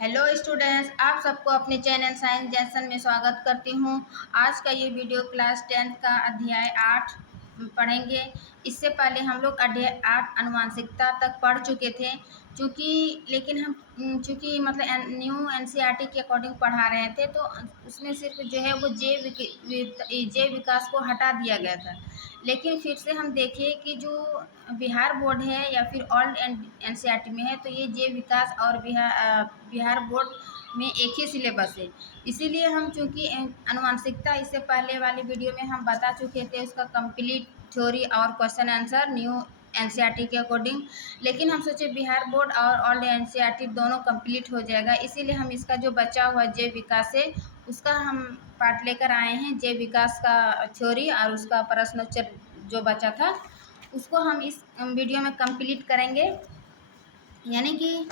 Hello students, आप सबको अपने चैनल साइंस जैसन में स्वागत करती हूँ। आज का ये वीडियो क्लास 10th का अध्याय 8 पढ़ेंगे। इससे पहले हम लोग अध्याय 8 आनुवंशिकता तक पढ़ चुके थे। लेकिन हम मतलब न्यू एनसीईआरटी के अकॉर्डिंग पढ़ा रहे थे, तो उसमें सिर्फ जो है वो जैव विकास को हटा दिया गया था। लेकिन फिर से हम देखें कि जो बिहार बोर्ड है या फिर ओल्ड एनसीईआरटी में है, तो ये जैव विकास और बिहार बोर्ड में एक ही सिलेबस है। इसीलिए हम चूँकि आनुवंशिकता इससे पहले वाली वीडियो में हम बता चुके थे, उसका कंप्लीट थ्योरी और क्वेश्चन आंसर न्यू एनसीईआरटी के अकॉर्डिंग। लेकिन हम सोचे बिहार बोर्ड और ओल्ड एनसीईआरटी दोनों कंप्लीट हो जाएगा, इसीलिए हम इसका जो बचा हुआ जैव विकास है उसका हम पार्ट लेकर आए हैं। जैव विकास का थ्योरी और उसका प्रश्नोत्तर जो बचा था उसको हम इस वीडियो में कंप्लीट करेंगे। यानी कि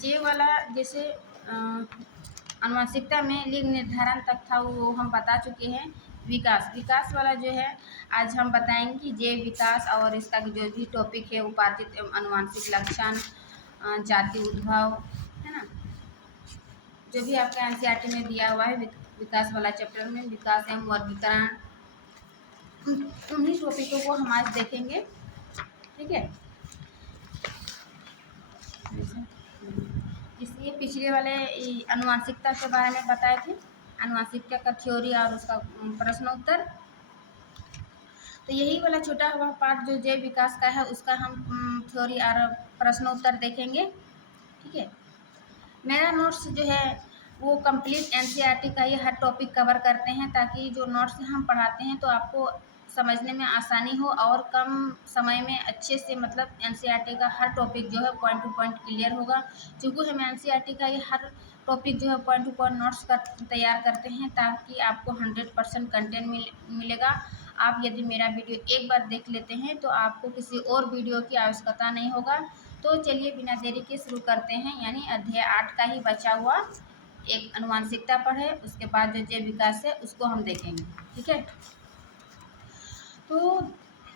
जे वाला जैसे आनुवंशिकता में लिंग निर्धारण तक था वो हम बता चुके हैं। विकास वाला जो है आज हम बताएंगे कि जैव विकास और इसका जो भी टॉपिक है उपार्जित एवं आनुवंशिक लक्षण, जाति उद्भव, है ना, जो भी आपका एनसीईआरटी में दिया हुआ है विकास वाला चैप्टर में विकास एवं वर्गीकरण, उन्हीं टॉपिकों को हम आज देखेंगे। ठीक है, इसलिए पिछले वाले आनुवंशिकता के बारे में बताए थे, आनुवंशिकता का थ्योरी और उसका प्रश्नोत्तर। तो यही वाला छोटा हुआ पार्ट जो जैव विकास का है उसका हम थ्योरी और प्रश्नोत्तर देखेंगे। ठीक है, मेरा नोट्स जो है वो कंप्लीट एनसीईआरटी का ये हर टॉपिक कवर करते हैं, ताकि जो नोट्स हम पढ़ाते हैं तो आपको समझने में आसानी हो और कम समय में अच्छे से मतलब एनसीईआरटी का हर टॉपिक जो है पॉइंट टू पॉइंट क्लियर होगा। क्योंकि हम एनसीईआरटी का ये हर टॉपिक जो है पॉइंट टू पॉइंट नोट्स का तैयार करते हैं, ताकि आपको 100% कंटेंट मिलेगा। आप यदि मेरा वीडियो एक बार देख लेते हैं तो आपको किसी और वीडियो की आवश्यकता नहीं होगा। तो चलिए बिना देरी के शुरू करते हैं। यानी अध्याय 8 का ही बचा हुआ एक आनुवंशिकता पढ़े, उसके बाद जो जैव विकास है उसको हम देखेंगे। ठीक है, तो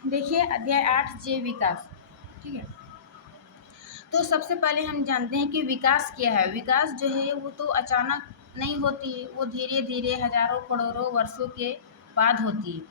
देखिए अध्याय 8 जैव विकास। ठीक है, तो सबसे पहले हम जानते हैं कि विकास क्या है। विकास जो है वो तो अचानक नहीं होती है, वो धीरे धीरे हजारों करोड़ों वर्षों के बाद होती है।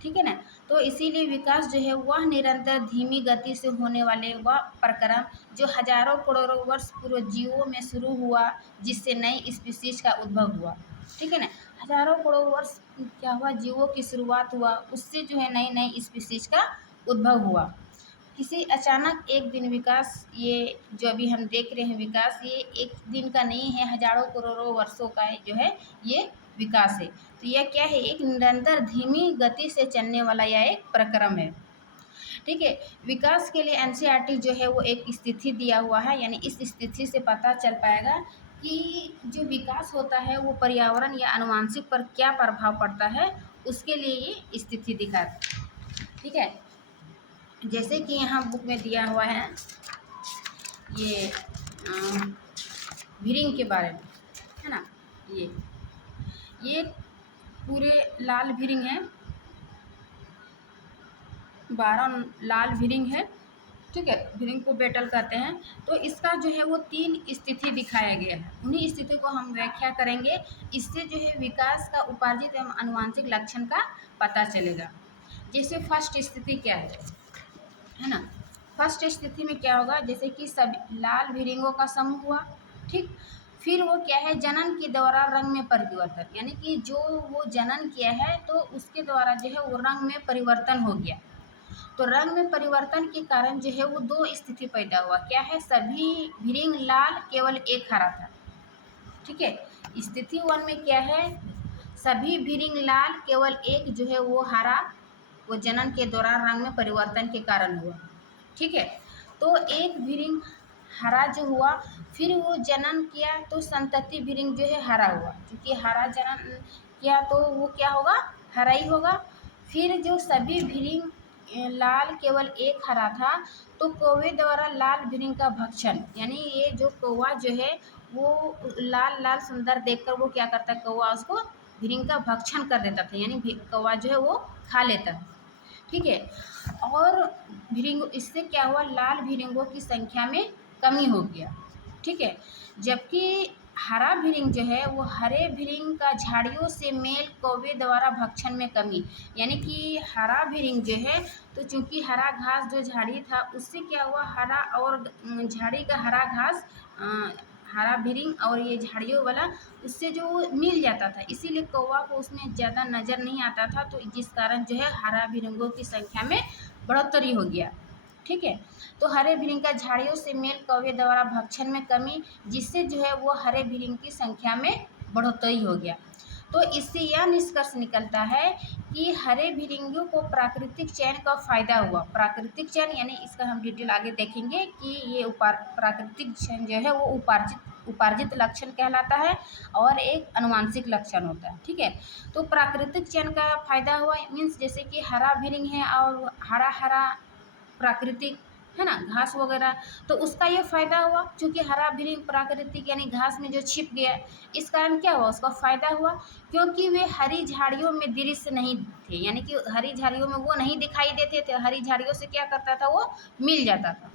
ठीक है ना, तो इसीलिए विकास जो है वह निरंतर धीमी गति से होने वाले वह प्रक्रम जो हजारों करोड़ों वर्ष पूर्व जीवों में शुरू हुआ, जिससे नई स्पीशीज का उद्भव हुआ। ठीक है ना, हजारों करोड़ वर्ष क्या हुआ, जीवों की शुरुआत हुआ, उससे जो है नई नई स्पीशीज का उद्भव हुआ। किसी अचानक एक दिन विकास, ये जो अभी हम देख रहे हैं विकास, ये एक दिन का नहीं है, हजारों करोड़ों वर्षों का जो है ये विकास है। तो यह क्या है, एक निरंतर धीमी गति से चलने वाला यह एक प्रक्रम है। ठीक है, विकास के लिए एनसीईआरटी जो है वो एक स्थिति दिया हुआ है, यानी इस स्थिति से पता चल पाएगा कि जो विकास होता है वो पर्यावरण या आनुवंशिक पर क्या प्रभाव पड़ता है, उसके लिए ये स्थिति दिखाता है। ठीक है, जैसे कि यहाँ बुक में दिया हुआ है ये भिरिंग के बारे में, है ना, ये पूरे लाल भिरिंग है, 12 लाल भिरिंग है। ठीक है, भिरिंग को बेटल कहते हैं। तो इसका जो है वो 3 स्थिति दिखाया गया है, उन्हीं स्थिति को हम व्याख्या करेंगे। इससे जो है विकास का उपार्जित एवं आनुवंशिक लक्षण का पता चलेगा। जैसे फर्स्ट स्थिति क्या है ना, फर्स्ट स्थिति में क्या होगा, जैसे कि सब लाल भिरिंगों का समूह हुआ। ठीक, फिर वो क्या है, जनन के द्वारा रंग में परिवर्तन, यानी कि जो वो जनन किया है तो उसके द्वारा जो है वो रंग में परिवर्तन हो गया। तो रंग में परिवर्तन के कारण जो है वो 2 स्थिति पैदा हुआ। क्या है, सभी भिरिंग लाल, केवल एक हरा था। ठीक है, स्थिति 1 में क्या है, सभी भिरिंग लाल, केवल एक जो है वो हरा, वो जनन के दौरान रंग में परिवर्तन के कारण हुआ। ठीक है, तो एक भिरिंग हरा जो हुआ, फिर वो जनन किया तो संतति भिरिंग जो है हरा हुआ, क्योंकि हरा जनन किया तो वो क्या होगा, हरा ही होगा। फिर जो सभी भिरिंग लाल, केवल एक हरा था, तो कौवे द्वारा लाल भिरिंग का भक्षण, यानी ये जो कौवा जो है वो लाल लाल सुंदर देखकर वो क्या करता है, कौवा उसको भिरिंग का भक्षण कर देता था, यानी कौवा जो है वो खा लेता है। ठीक है, और भिरिंग, इससे क्या हुआ, लाल भिरिंगों की संख्या में कमी हो गया। ठीक है। जबकि हरा भिरिंग जो है वो हरे भिरिंग का झाड़ियों से मेल कौवे द्वारा भक्षण में कमी, यानी कि हरा भिरिंग जो है, तो चूंकि हरा घास जो झाड़ी था उससे क्या हुआ, हरा और झाड़ी का हरा घास हरा भिरिंग और ये झाड़ियों वाला उससे जो वो मिल जाता था, इसीलिए कौवा को उसमें ज़्यादा नज़र नहीं आता था, तो जिस कारण जो है हरा भिरिंगों की संख्या में बढ़ोतरी हो गया। ठीक है। तो हरे भिरिंग का झाड़ियों से मेल कौवे द्वारा भक्षण में कमी, जिससे जो है वो हरे भिरिंग की संख्या में बढ़ोतरी हो गया। तो इससे यह निष्कर्ष निकलता है कि हरे भिरिंगियों को प्राकृतिक चयन का फायदा हुआ। प्राकृतिक चयन यानी इसका हम डिटेल आगे देखेंगे कि ये प्राकृतिक चयन जो है वो उपार्जित लक्षण कहलाता है और एक अनुवांशिक लक्षण होता है। ठीक है। तो प्राकृतिक चयन का फायदा हुआ मीन्स जैसे कि हरा भिरिंग है और हरा हरा प्राकृतिक है ना घास वगैरह, तो उसका ये फ़ायदा हुआ क्योंकि हरा भिरिंग प्राकृतिक यानी घास में जो छिप गया, इस कारण क्या हुआ, उसका फ़ायदा हुआ क्योंकि वे हरी झाड़ियों में दृश्य नहीं थे, यानी कि हरी झाड़ियों में वो नहीं दिखाई देते थे, हरी झाड़ियों से क्या करता था, वो मिल जाता था।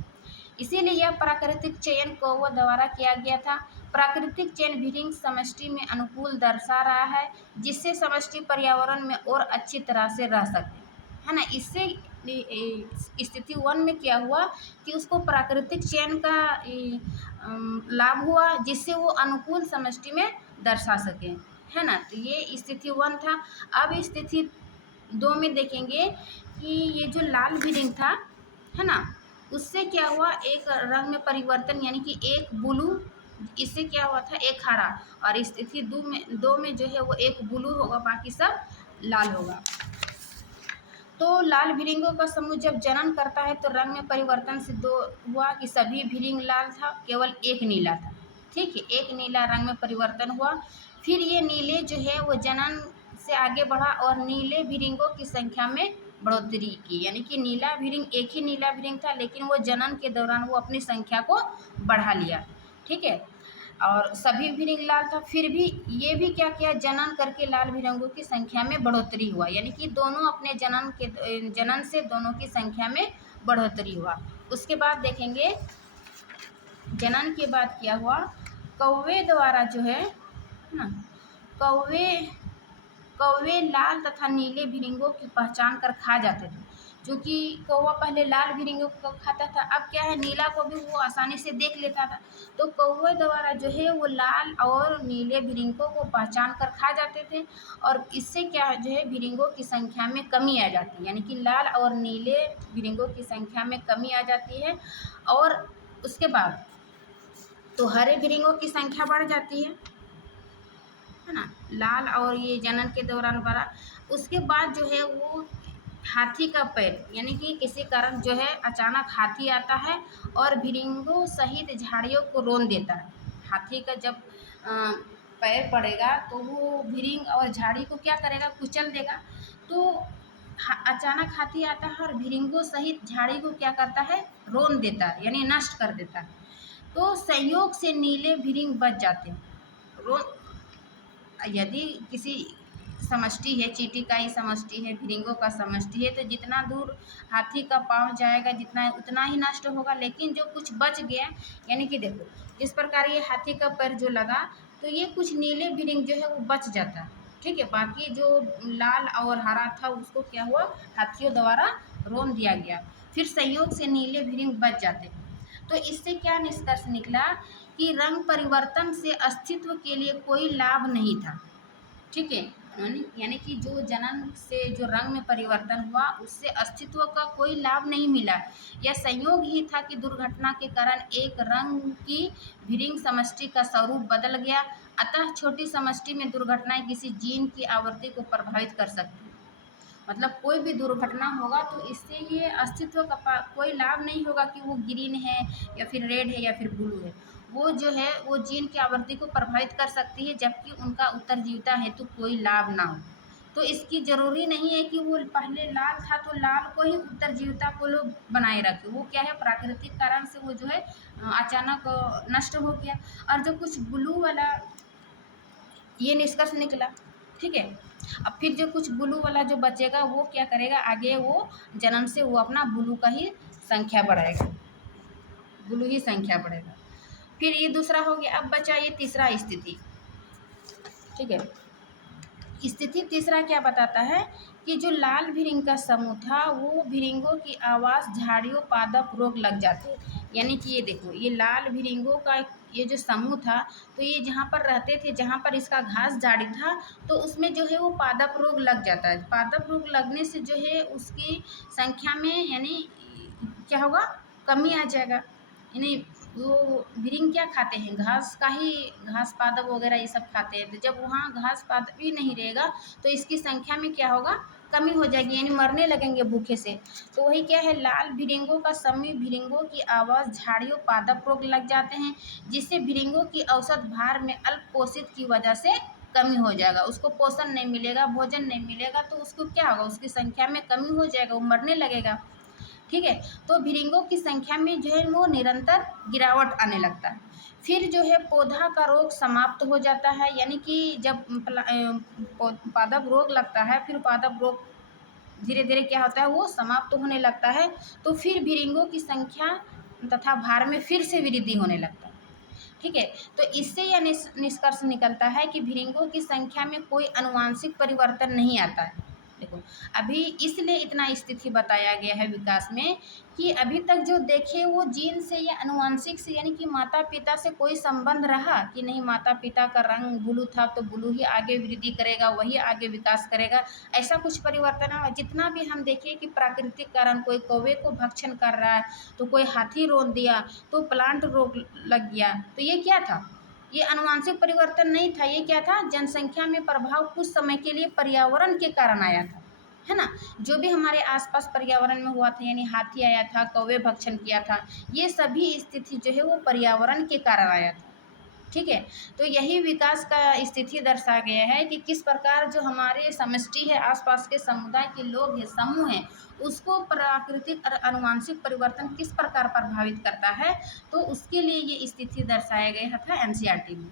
इसीलिए यह प्राकृतिक चयन कौवा द्वारा किया गया था। प्राकृतिक चयन भिरिंग समष्टि में अनुकूल दर्शा रहा है, जिससे समष्टि पर्यावरण में और अच्छी तरह से रह सके, है ना। इससे स्थिति 1 में क्या हुआ कि उसको प्राकृतिक चयन का लाभ हुआ, जिससे वो अनुकूल समष्टि में दर्शा सके, है ना। तो ये स्थिति 1 था। अब स्थिति 2 में देखेंगे कि ये जो लाल भिरिंग था, है ना, उससे क्या हुआ, एक रंग में परिवर्तन, यानी कि एक ब्लू, इससे क्या हुआ था, एक हरा, और स्थिति 2 में जो है वो एक ब्लू होगा, बाकी सब लाल होगा। तो लाल भिरिंगों का समूह जब जनन करता है तो रंग में परिवर्तन से दो हुआ कि सभी भिरिंग लाल था, केवल एक नीला था। ठीक है, एक नीला रंग में परिवर्तन हुआ। फिर ये नीले जो है वो जनन से आगे बढ़ा और नीले भिरिंगों की संख्या में बढ़ोतरी की, यानी कि नीला भिरिंग एक ही नीला भिरिंग था, लेकिन वो जनन के दौरान वो अपनी संख्या को बढ़ा लिया। ठीक है, और सभी भिरिंग लाल था। फिर भी ये भी क्या किया, जनन करके लाल भिरिंगों की संख्या में बढ़ोतरी हुआ, यानी कि दोनों अपने जनन से दोनों की संख्या में बढ़ोतरी हुआ। उसके बाद देखेंगे जनन के बाद क्या हुआ, कौवे द्वारा जो है ना, कौवे लाल तथा नीले भिरिंगों की पहचान कर खा जाते थे। क्योंकि कौवा पहले लाल भिरिंगों को खाता था, अब क्या है, नीला को भी वो आसानी से देख लेता था। तो कौवे द्वारा जो है वो लाल और नीले भिरिंगों को पहचान कर खा जाते थे, और इससे क्या है, जो है भिरिंगों की संख्या में कमी आ जाती है, यानी कि लाल और नीले भिरिंगों की संख्या में कमी आ जाती है। और उसके बाद तो हरे भिरिंगों की संख्या बढ़ जाती है ना, लाल और ये जनन के दौरान बढ़ा। उसके बाद जो है वो हाथी का पैर, यानी कि किसी कारण जो है अचानक हाथी आता है और भिरिंगों सहित झाड़ियों को रोन देता है। हाथी का जब पैर पड़ेगा तो वो भिरिंग और झाड़ी को क्या करेगा, कुचल देगा। तो अचानक हाथी आता है और भिरिंगों सहित झाड़ी को क्या करता है, रोन देता है, यानी नष्ट कर देता है। तो संयोग से नीले भिरिंग बच जाते हैं। रोन यदि किसी समष्टि है, चींटी का ही समष्टि है, भिरिंगों का समष्टि है, तो जितना दूर हाथी का पाँव जाएगा जितना उतना ही नष्ट होगा, लेकिन जो कुछ बच गया, यानी कि देखो इस प्रकार ये हाथी का पैर जो लगा तो ये कुछ नीले भिरिंग जो है वो बच जाता है। ठीक है, बाकी जो लाल और हरा था उसको क्या हुआ, हाथियों द्वारा रोन दिया गया, फिर संयोग से नीले भिरिंग बच जाते। तो इससे क्या निष्कर्ष निकला कि रंग परिवर्तन से अस्तित्व के लिए कोई लाभ नहीं था। ठीक है, यानी कि जो जनन से जो रंग में परिवर्तन हुआ उससे अस्तित्व का कोई लाभ नहीं मिला। यह संयोग ही था कि दुर्घटना के कारण एक रंग की भिरिंग समष्टि का स्वरूप बदल गया। अतः छोटी समष्टि में दुर्घटनाएं किसी जीन की आवृत्ति को प्रभावित कर सकती हैं। मतलब कोई भी दुर्घटना होगा तो इससे ये अस्तित्व का कोई लाभ नहीं होगा कि वो ग्रीन है या फिर रेड है या फिर ब्लू है। वो जो है वो जीन की आवृत्ति को प्रभावित कर सकती है, जबकि उनका उत्तरजीविता हेतु कोई लाभ ना हो। तो इसकी ज़रूरी नहीं है कि वो पहले लाल था तो लाल को ही उत्तरजीविता को लोग बनाए रखे। वो क्या है, प्राकृतिक कारण से वो जो है अचानक नष्ट हो गया। और जो कुछ ब्लू वाला ये निष्कर्ष निकला। ठीक है, अब फिर जो कुछ ब्लू वाला जो बचेगा वो क्या करेगा, आगे वो जन्म से वो अपना ब्लू का ही संख्या बढ़ाएगा, ब्लू ही संख्या बढ़ेगा। फिर ये दूसरा हो गया। अब बचा ये तीसरा स्थिति, ठीक है। स्थिति तीसरा क्या बताता है कि जो लाल भिरिंग का समूह था वो भिरिंगों की आवाज़ झाड़ियों पादप रोग लग जाते। यानी कि ये देखो, ये लाल भिरिंगों का ये जो समूह था, तो ये जहाँ पर रहते थे, जहाँ पर इसका घास झाड़ी था, तो उसमें जो है वो पादप रोग लग जाता है। पादप रोग लगने से जो है उसकी संख्या में यानी क्या होगा, कमी आ जाएगा। यानी वो भिरिंग क्या खाते हैं, घास का ही, घास पादप वगैरह ये सब खाते हैं। तो जब वहाँ घास पादप ही नहीं रहेगा तो इसकी संख्या में क्या होगा, कमी हो जाएगी, यानी मरने लगेंगे भूखे से। तो वही क्या है, लाल भिरिंगों का समूह भिरिंगों की आवाज़ झाड़ियों पादप रोग लग जाते हैं, जिससे भिरिंगों की औसत भार में अल्प पोषित की वजह से कमी हो जाएगा। उसको पोषण नहीं मिलेगा, भोजन नहीं मिलेगा, तो उसको क्या होगा, उसकी संख्या में कमी हो जाएगा, वो मरने लगेगा, ठीक है। तो भिरिंगों की संख्या में जो है वो निरंतर गिरावट आने लगता है। फिर जो है पौधा का रोग समाप्त हो जाता है, यानी कि जब पादप रोग लगता है, फिर पादप रोग धीरे धीरे क्या होता है, वो समाप्त होने लगता है। तो फिर भिरिंगों की संख्या तथा भार में फिर से वृद्धि होने लगता है, ठीक है। तो इससे यह निष्कर्ष निकलता है कि भिरिंगों की संख्या में कोई आनुवांशिक परिवर्तन नहीं आता है। देखो, अभी इसलिए इतना स्थिति बताया गया है विकास में कि अभी तक जो देखे वो जीन से या आनुवांशिक से, यानी कि माता पिता से कोई संबंध रहा कि नहीं, माता पिता का रंग ब्लू था तो ब्लू ही आगे वृद्धि करेगा, वही आगे विकास करेगा, ऐसा कुछ परिवर्तन है। जितना भी हम देखें कि प्राकृतिक कारण, कोई कौवे को भक्षण कर रहा है, तो कोई हाथी रोक दिया, तो प्लांट रोग लग गया, तो ये क्या था, ये आनुवांशिक परिवर्तन नहीं था, ये क्या था, जनसंख्या में प्रभाव कुछ समय के लिए पर्यावरण के कारण आया था, है ना। जो भी हमारे आसपास पर्यावरण में हुआ था, यानी हाथी आया था, कौवे भक्षण किया था, ये सभी स्थिति जो है वो पर्यावरण के कारण आया था, ठीक है। तो यही विकास का स्थिति दर्शा गया है कि किस प्रकार जो हमारे समष्टि है, आसपास के समुदाय के लोग हैं, समूह हैं, उसको प्राकृतिक और आनुवांशिक परिवर्तन किस प्रकार प्रभावित करता है, तो उसके लिए ये स्थिति दर्शाया गया था एनसीईआरटी में।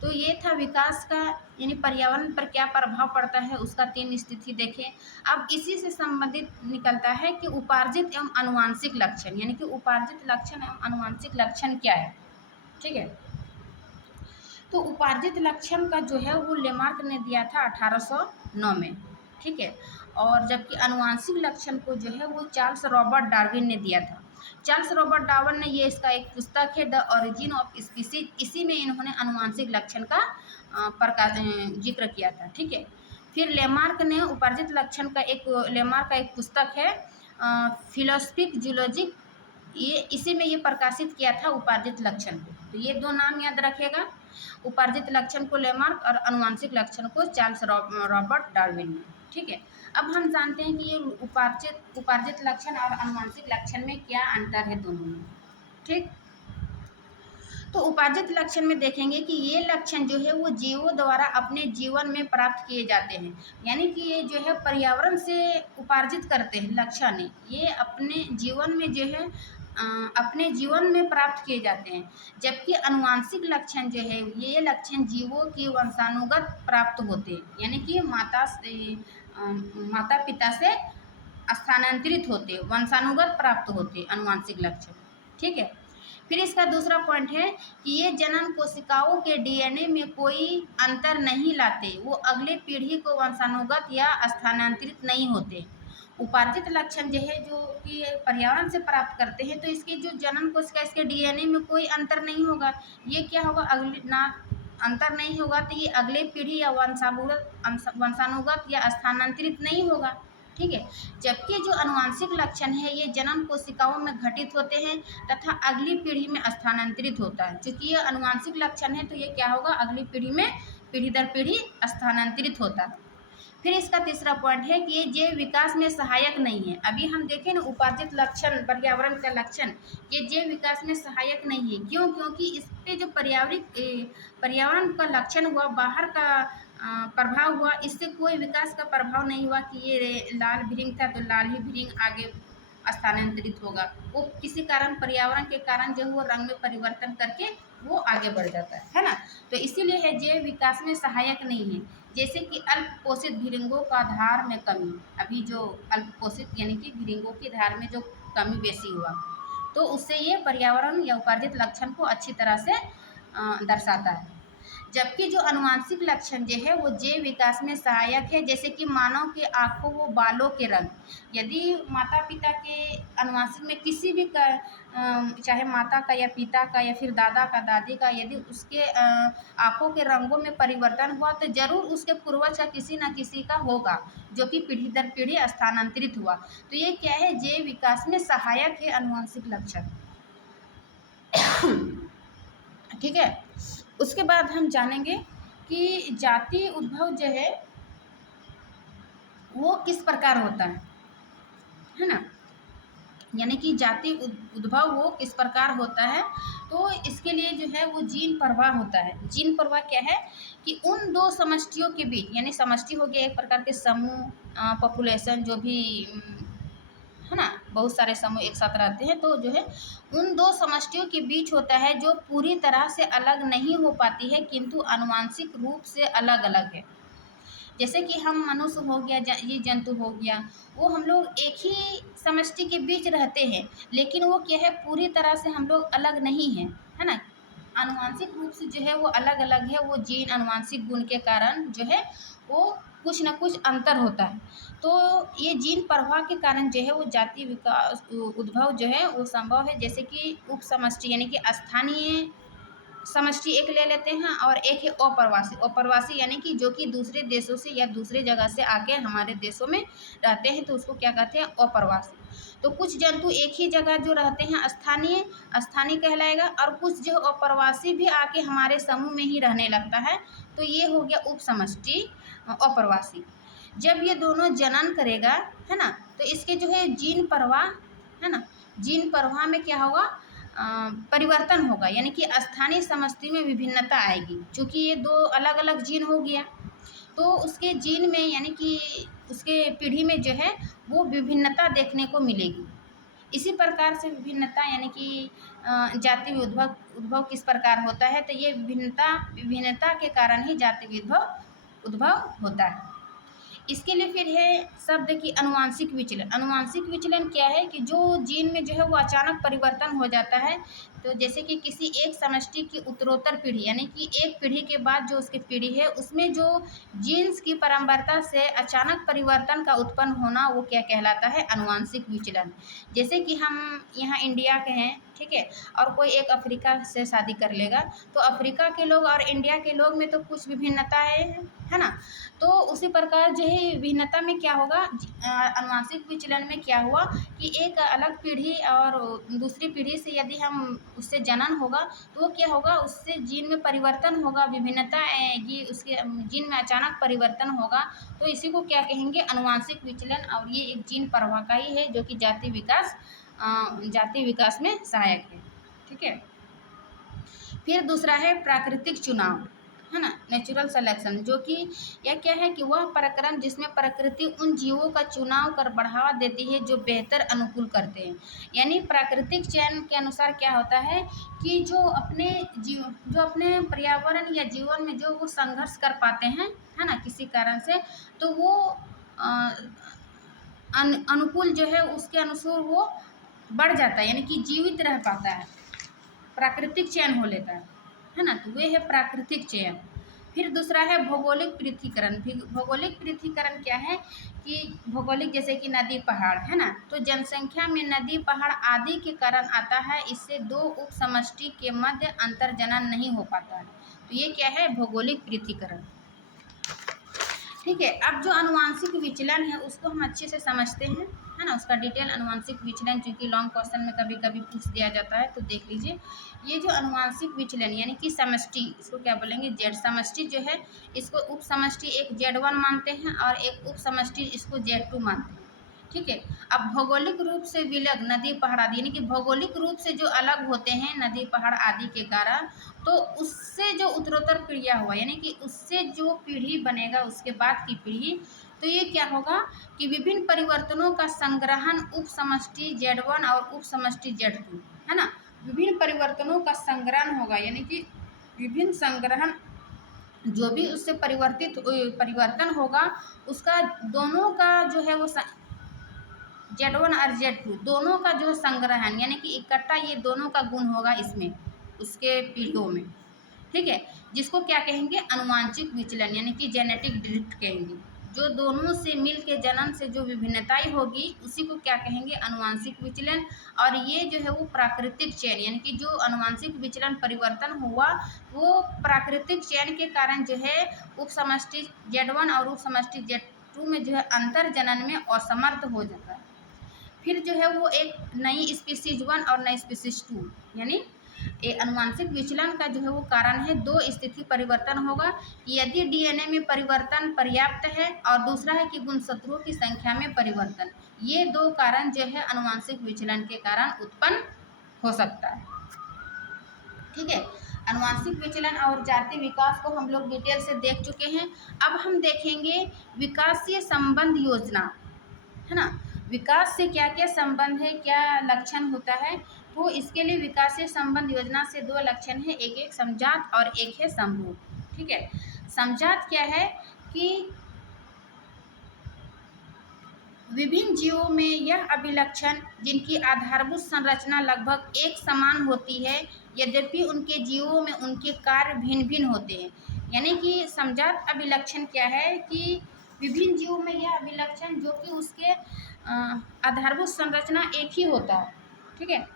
तो ये था विकास का, यानी पर्यावरण पर क्या प्रभाव पड़ता है उसका 3 स्थिति देखें। अब इसी से संबंधित निकलता है कि उपार्जित एवं आनुवांशिक लक्षण, यानी कि उपार्जित लक्षण एवं आनुवांशिक लक्षण क्या है, ठीक है। तो उपार्जित लक्षण का जो है वो लेमार्क ने दिया था 1809 में, ठीक है। और जबकि आनुवांशिक लक्षण को जो है वो चार्ल्स रॉबर्ट डार्विन ने दिया था। चार्ल्स रॉबर्ट डार्विन ने, ये इसका एक पुस्तक है द ओरिजिन ऑफ स्पीसीज, इसी में इन्होंने आनुवांशिक लक्षण का जिक्र किया था, ठीक है। फिर लेमार्क ने उपार्जित लक्षण का लेमार्क का एक पुस्तक है फिलोसफिक जूलॉजिक, ये इसी में ये प्रकाशित किया था उपार्जित लक्षण को। तो ये 2 नाम याद रखेगा, उपार्जित लक्षण को लेमार्क और आनुवांशिक लक्षण को चार्ल्स रॉबर्ट डार्विन ने, ठीक है। अब हम जानते हैं कि ये उपार्जित लक्षण और आनुवांशिक लक्षण में क्या अंतर है दोनों में, ठीक। तो उपार्जित लक्षण में देखेंगे कि ये लक्षण जो है वो जीवों द्वारा अपने जीवन में प्राप्त किए जाते हैं, यानी कि ये जो है पर्यावरण से उपार्जित करते हैं लक्षण, ये अपने जीवन में जो है अपने जीवन में प्राप्त किए जाते हैं। जबकि आनुवांशिक लक्षण जो है, ये लक्षण जीवों की वंशानुगत प्राप्त होते हैं, यानी कि माता पिता से स्थानांतरित होते, वंशानुगत प्राप्त होते आनुवांशिक लक्षण, ठीक है। फिर इसका दूसरा पॉइंट है कि ये जनन कोशिकाओं के डीएनए में कोई अंतर नहीं लाते, वो अगले पीढ़ी को वंशानुगत या स्थानांतरित नहीं होते। उपार्जित लक्षण जो है, जो कि पर्यावरण से प्राप्त करते हैं, तो इसकी जो जनन कोशिका, इसके डीएनए में कोई अंतर नहीं होगा, ये क्या होगा, अगले ना अंतर नहीं होगा, तो ये अगले पीढ़ी या वंशानुगत या स्थानांतरित नहीं होगा, ठीक है। जबकि जो आनुवांशिक लक्षण है ये जनन कोशिकाओं में घटित होते हैं तथा अगली पीढ़ी में स्थानांतरित होता है। चूंकि ये आनुवांशिक लक्षण है तो ये क्या होगा, अगली पीढ़ी में पीढ़ी दर पीढ़ी स्थानांतरित होता है। फिर इसका तीसरा पॉइंट है कि ये जैव विकास में सहायक नहीं है। अभी हम देखें ना, उपार्जित लक्षण पर्यावरण का लक्षण, ये जैव विकास में सहायक नहीं है। क्यों? क्योंकि इस पे जो पर्यावरण का लक्षण हुआ, बाहर का प्रभाव हुआ, इससे कोई विकास का प्रभाव नहीं हुआ कि ये लाल भिरिंग था तो लाल ही भिरिंग आगे स्थानांतरित होगा। वो किसी कारण, पर्यावरण के कारण जो वो रंग में परिवर्तन करके वो आगे बढ़ जाता है ना। तो इसीलिए है जैव विकास में सहायक नहीं है। जैसे कि अल्प पोषित भिरिंगों का धार में कमी, अभी जो अल्प पोषित यानी कि भिरिंगों की धार में जो कमी बेसी हुआ, तो उससे ये पर्यावरण या उपार्जित लक्षण को अच्छी तरह से दर्शाता है। जबकि जो अनुवांशिक लक्षण जो है वो जैव विकास में सहायक है, जैसे कि मानव के आँखों व बालों के रंग। यदि माता पिता के अनुवांशिक में किसी भी का चाहे माता का या पिता का या फिर दादा का दादी का यदि उसके आँखों के रंगों में परिवर्तन हुआ तो जरूर उसके पूर्वज का किसी न किसी का होगा, जो कि पीढ़ी दर पीढ़ी स्थानांतरित हुआ। तो ये क्या है, जैव विकास में सहायक है अनुवांशिक लक्षण। ठीक है। उसके बाद हम जानेंगे कि जाति उद्भव जो है वो किस प्रकार होता है ना, यानी कि जाति उद्भव वो किस प्रकार होता है। तो इसके लिए जो है वो जीन प्रवाह होता है। जीन प्रवाह क्या है कि उन दो समष्टियों के बीच, यानी समष्टि हो गया एक प्रकार के समूह, पॉपुलेशन जो भी है ना, बहुत सारे समूह एक साथ रहते हैं, तो जो है उन दो समष्टियों के बीच होता है जो पूरी तरह से अलग नहीं हो पाती है किंतु आनुवांशिक रूप से अलग अलग है। जैसे कि हम मनुष्य हो गया, ये जंतु हो गया, वो हम लोग एक ही समष्टि के बीच रहते हैं, लेकिन वो क्या है पूरी तरह से हम लोग अलग नहीं हैं, है ना। आनुवांशिक रूप से जो है वो अलग अलग है, वो जीन अनुवांशिक गुण के कारण जो है वो कुछ न कुछ अंतर होता है। तो ये जीन प्रवाह के कारण जो है वो जाति विकास उद्भव जो है वो संभव है। जैसे कि उप समष्टि यानी कि स्थानीय समष्टि एक ले लेते हैं और एक है अप्रवासी। अप्रवासी यानी कि जो कि दूसरे देशों से या दूसरे जगह से आके हमारे देशों में रहते हैं, तो उसको क्या कहते हैं, अप्रवासी। तो कुछ जंतु एक ही जगह जो रहते हैं स्थानीय स्थानीय कहलाएगा, और कुछ जो अप्रवासी भी आके हमारे समूह में ही रहने लगता है, तो ये हो गया उप समष्टि अप्रवासी। जब ये दोनों जनन करेगा, है ना, तो इसके जो है जीन प्रवाह, है ना, जीन प्रवाह में क्या होगा, परिवर्तन होगा, यानी कि स्थानीय समष्टि में विभिन्नता आएगी। चूँकि ये दो अलग अलग जीन हो गया, तो उसके जीन में यानी कि उसके पीढ़ी में जो है वो विभिन्नता देखने को मिलेगी। इसी प्रकार से विभिन्नता यानी कि जाति उद्भव उद्भव किस प्रकार होता है, तो ये विभिन्नता के कारण ही जाति उद्भव होता है। इसके लिए फिर है शब्द की अनुवांशिक विचलन। अनुवांशिक विचलन क्या है कि जो जीन में जो है वो अचानक परिवर्तन हो जाता है। तो जैसे कि किसी एक समष्टि की उत्तरोत्तर पीढ़ी, यानी कि एक पीढ़ी के बाद जो उसकी पीढ़ी है उसमें जो जीन्स की परंपरता से अचानक परिवर्तन का उत्पन्न होना, वो क्या कहलाता है, अनुवांशिक विचलन। जैसे कि हम यहाँ इंडिया के हैं, ठीक है, और कोई एक अफ्रीका से शादी कर लेगा, तो अफ्रीका के लोग और इंडिया के लोग में तो कुछ विभिन्नता है ना। तो उसी प्रकार जो है विभिन्नता में क्या होगा, अनुवांशिक विचलन में क्या हुआ कि एक अलग पीढ़ी और दूसरी पीढ़ी से यदि हम उससे जनन होगा, तो वो क्या होगा, उससे जीन में परिवर्तन होगा, विभिन्नता आएगी, उसके जीन में अचानक परिवर्तन होगा। तो इसी को क्या कहेंगे, अनुवांशिक विचलन। और ये एक जीन प्रवाह का ही है जो कि जाति विकास में सहायक है। ठीक है। फिर दूसरा है प्राकृतिक चुनाव, है ना, नेचुरल सिलेक्शन, जो कि यह क्या है कि वह प्रक्रम जिसमें प्रकृति उन जीवों का चुनाव कर बढ़ावा देती है जो बेहतर अनुकूल करते हैं। यानी प्राकृतिक चयन के अनुसार क्या होता है कि जो अपने पर्यावरण या जीवन में जो वो संघर्ष कर पाते हैं, है ना, किसी कारण से, तो वो अनुकूल जो है उसके अनुसार वो बढ़ जाता है, यानी कि जीवित रह पाता है, प्राकृतिक चयन हो लेता है ना। तो वे है प्राकृतिक चयन। फिर दूसरा है भौगोलिक पृथक्करण। भौगोलिक पृथक्करण क्या है कि भौगोलिक जैसे कि नदी पहाड़, है ना, तो जनसंख्या में नदी पहाड़ आदि के कारण आता है, इससे दो उप समष्टि के मध्य अंतर्जनन नहीं हो पाता है। तो ये क्या है, भौगोलिक पृथक्करण। ठीक है। अब जो अनुवांशिक विचलन है उसको हम अच्छे से समझते हैं, है ना, उसका डिटेल अनुवांशिक विचलन, चूँकि लॉन्ग क्वेश्चन में कभी कभी पूछ दिया जाता है, तो देख लीजिए। ये जो अनुवांशिक विचलन यानी कि समष्टि, इसको क्या बोलेंगे, जेड समष्टि जो है, इसको उप समष्टि एक Z1 मानते हैं और एक उप समष्टि इसको Z2 मानते हैं। ठीक है। अब भौगोलिक रूप से विलग नदी पहाड़ आदि, यानी कि भौगोलिक रूप से जो अलग होते हैं नदी पहाड़ आदि के कारण, तो उससे जो उत्तरोत्तर पीढ़ियाँ हुआ, यानी कि उससे जो पीढ़ी बनेगा उसके बाद की पीढ़ी, तो ये क्या होगा कि विभिन्न परिवर्तनों का संग्रहण उप समष्टि Z1 और उप समष्टि Z2, है ना, विभिन्न परिवर्तनों का संग्रहण होगा, यानी कि विभिन्न संग्रहण जो भी उससे परिवर्तन होगा उसका दोनों का जो है वो Z1 और Z2 दोनों का जो संग्रहण यानी कि इकट्ठा ये दोनों का गुण होगा इसमें, उसके पीढ़ियों में, ठीक है, जिसको क्या कहेंगे, अनुवांशिक विचलन यानी कि जेनेटिक ड्रिफ्ट कहेंगे। जो दोनों से मिल के जन्म से जो विभिन्नताएं होगी उसी को क्या कहेंगे, अनुवांशिक विचलन। और ये जो है वो प्राकृतिक चयन यानी कि जो अनुवांशिक विचलन परिवर्तन हुआ वो प्राकृतिक चयन के कारण जो है उपसमष्टि Z1 और उपसमष्टि Z2 में जो है अंतर जनन में असमर्थ हो जाता है। फिर जो है वो एक नई स्पीसीज 1 और नई स्पीसीज 2 यानी ये अनुवांशिक विचलन का जो है वो कारण है दो स्थिति परिवर्तन होगा, यदि डीएनए में परिवर्तन पर्याप्त है, और दूसरा है कि गुणसूत्रों की संख्या में परिवर्तन। ये दो कारण जो है अनुवांशिक विचलन के कारण उत्पन्न हो सकता है, ठीक है। अनुवांशिक विचलन और जातीय विकास को हम लोग डिटेल से देख चुके हैं। अब हम देखेंगे विकासीय संबंध योजना, है ना, विकास से क्या क्या संबंध है, क्या लक्षण होता है। तो इसके लिए विकासीय संबंध योजना से दो लक्षण है, एक एक समजात और एक है समरूप, ठीक है। समजात क्या है कि विभिन्न जीवों में यह अभिलक्षण जिनकी आधारभूत संरचना लगभग एक समान होती है, यद्यपि उनके जीवों में उनके कार्य भिन्न भिन्न होते हैं। यानी कि समजात अभिलक्षण क्या है कि विभिन्न जीवों में यह अभिलक्षण जो कि उसके आधारभूत संरचना एक ही होता है, ठीक है,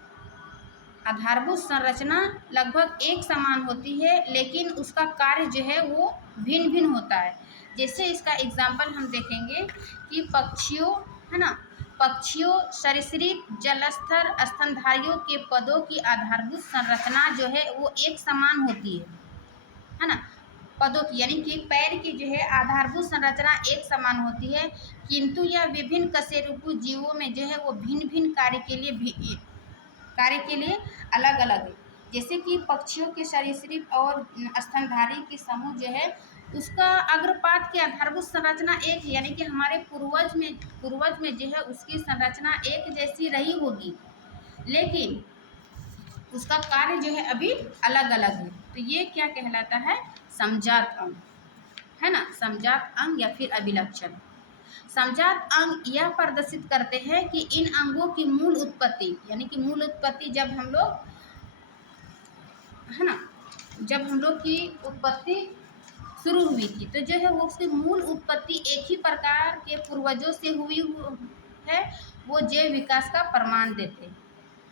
आधारभूत संरचना लगभग एक समान होती है लेकिन उसका कार्य जो है वो भिन्न भिन्न होता है। जैसे इसका एग्जाम्पल हम देखेंगे कि पक्षियों, है ना, पक्षियों, सरीसृप, जलस्तर, स्तनधारियों के पदों की आधारभूत संरचना जो है वो एक समान होती है ना, पदों की यानी कि पैर की जो है आधारभूत संरचना एक समान होती है, किंतु यह विभिन्न कशेरुकी जीवों में जो है वो भिन्न भिन्न कार्य के लिए अलग अलग है। जैसे कि पक्षियों के सरीसृप और स्तनधारी के समूह जो है उसका अग्रपात की आधारभूत संरचना एक है, यानी कि हमारे पूर्वज में जो है उसकी संरचना एक जैसी रही होगी, लेकिन उसका कार्य जो है अभी अलग अलग है। तो ये क्या कहलाता है, समजात अंग, है ना, समजात अंग या फिर अभिलक्षण। समजात अंग यह प्रदर्शित करते हैं कि इन अंगों की मूल उत्पत्ति यानी कि मूल उत्पत्ति जब हम लोग, है ना, जब हम लोग की उत्पत्ति शुरू हुई थी तो जो है वो उसकी मूल उत्पत्ति एक ही प्रकार के पूर्वजों से हुई है, वो जैव विकास का प्रमाण देते हैं,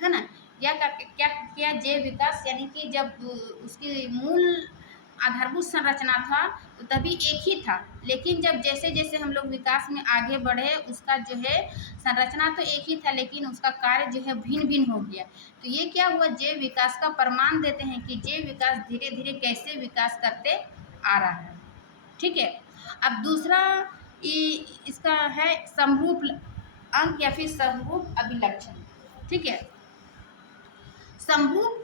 है ना। या क्या जैव विकास यानी कि जब उसकी मूल आधारभूत संरचना था तो तभी एक ही था, लेकिन जब जैसे जैसे हम लोग विकास में आगे बढ़े उसका जो है संरचना तो एक ही था लेकिन उसका कार्य जो है भिन्न भिन्न हो गया। तो ये क्या हुआ, जैव विकास का प्रमाण देते हैं कि जैव विकास धीरे धीरे कैसे विकास करते आ रहा है, ठीक है। अब दूसरा इसका है समरूप अंग या फिर समरूप अभिलक्षण, ठीक है। समरूप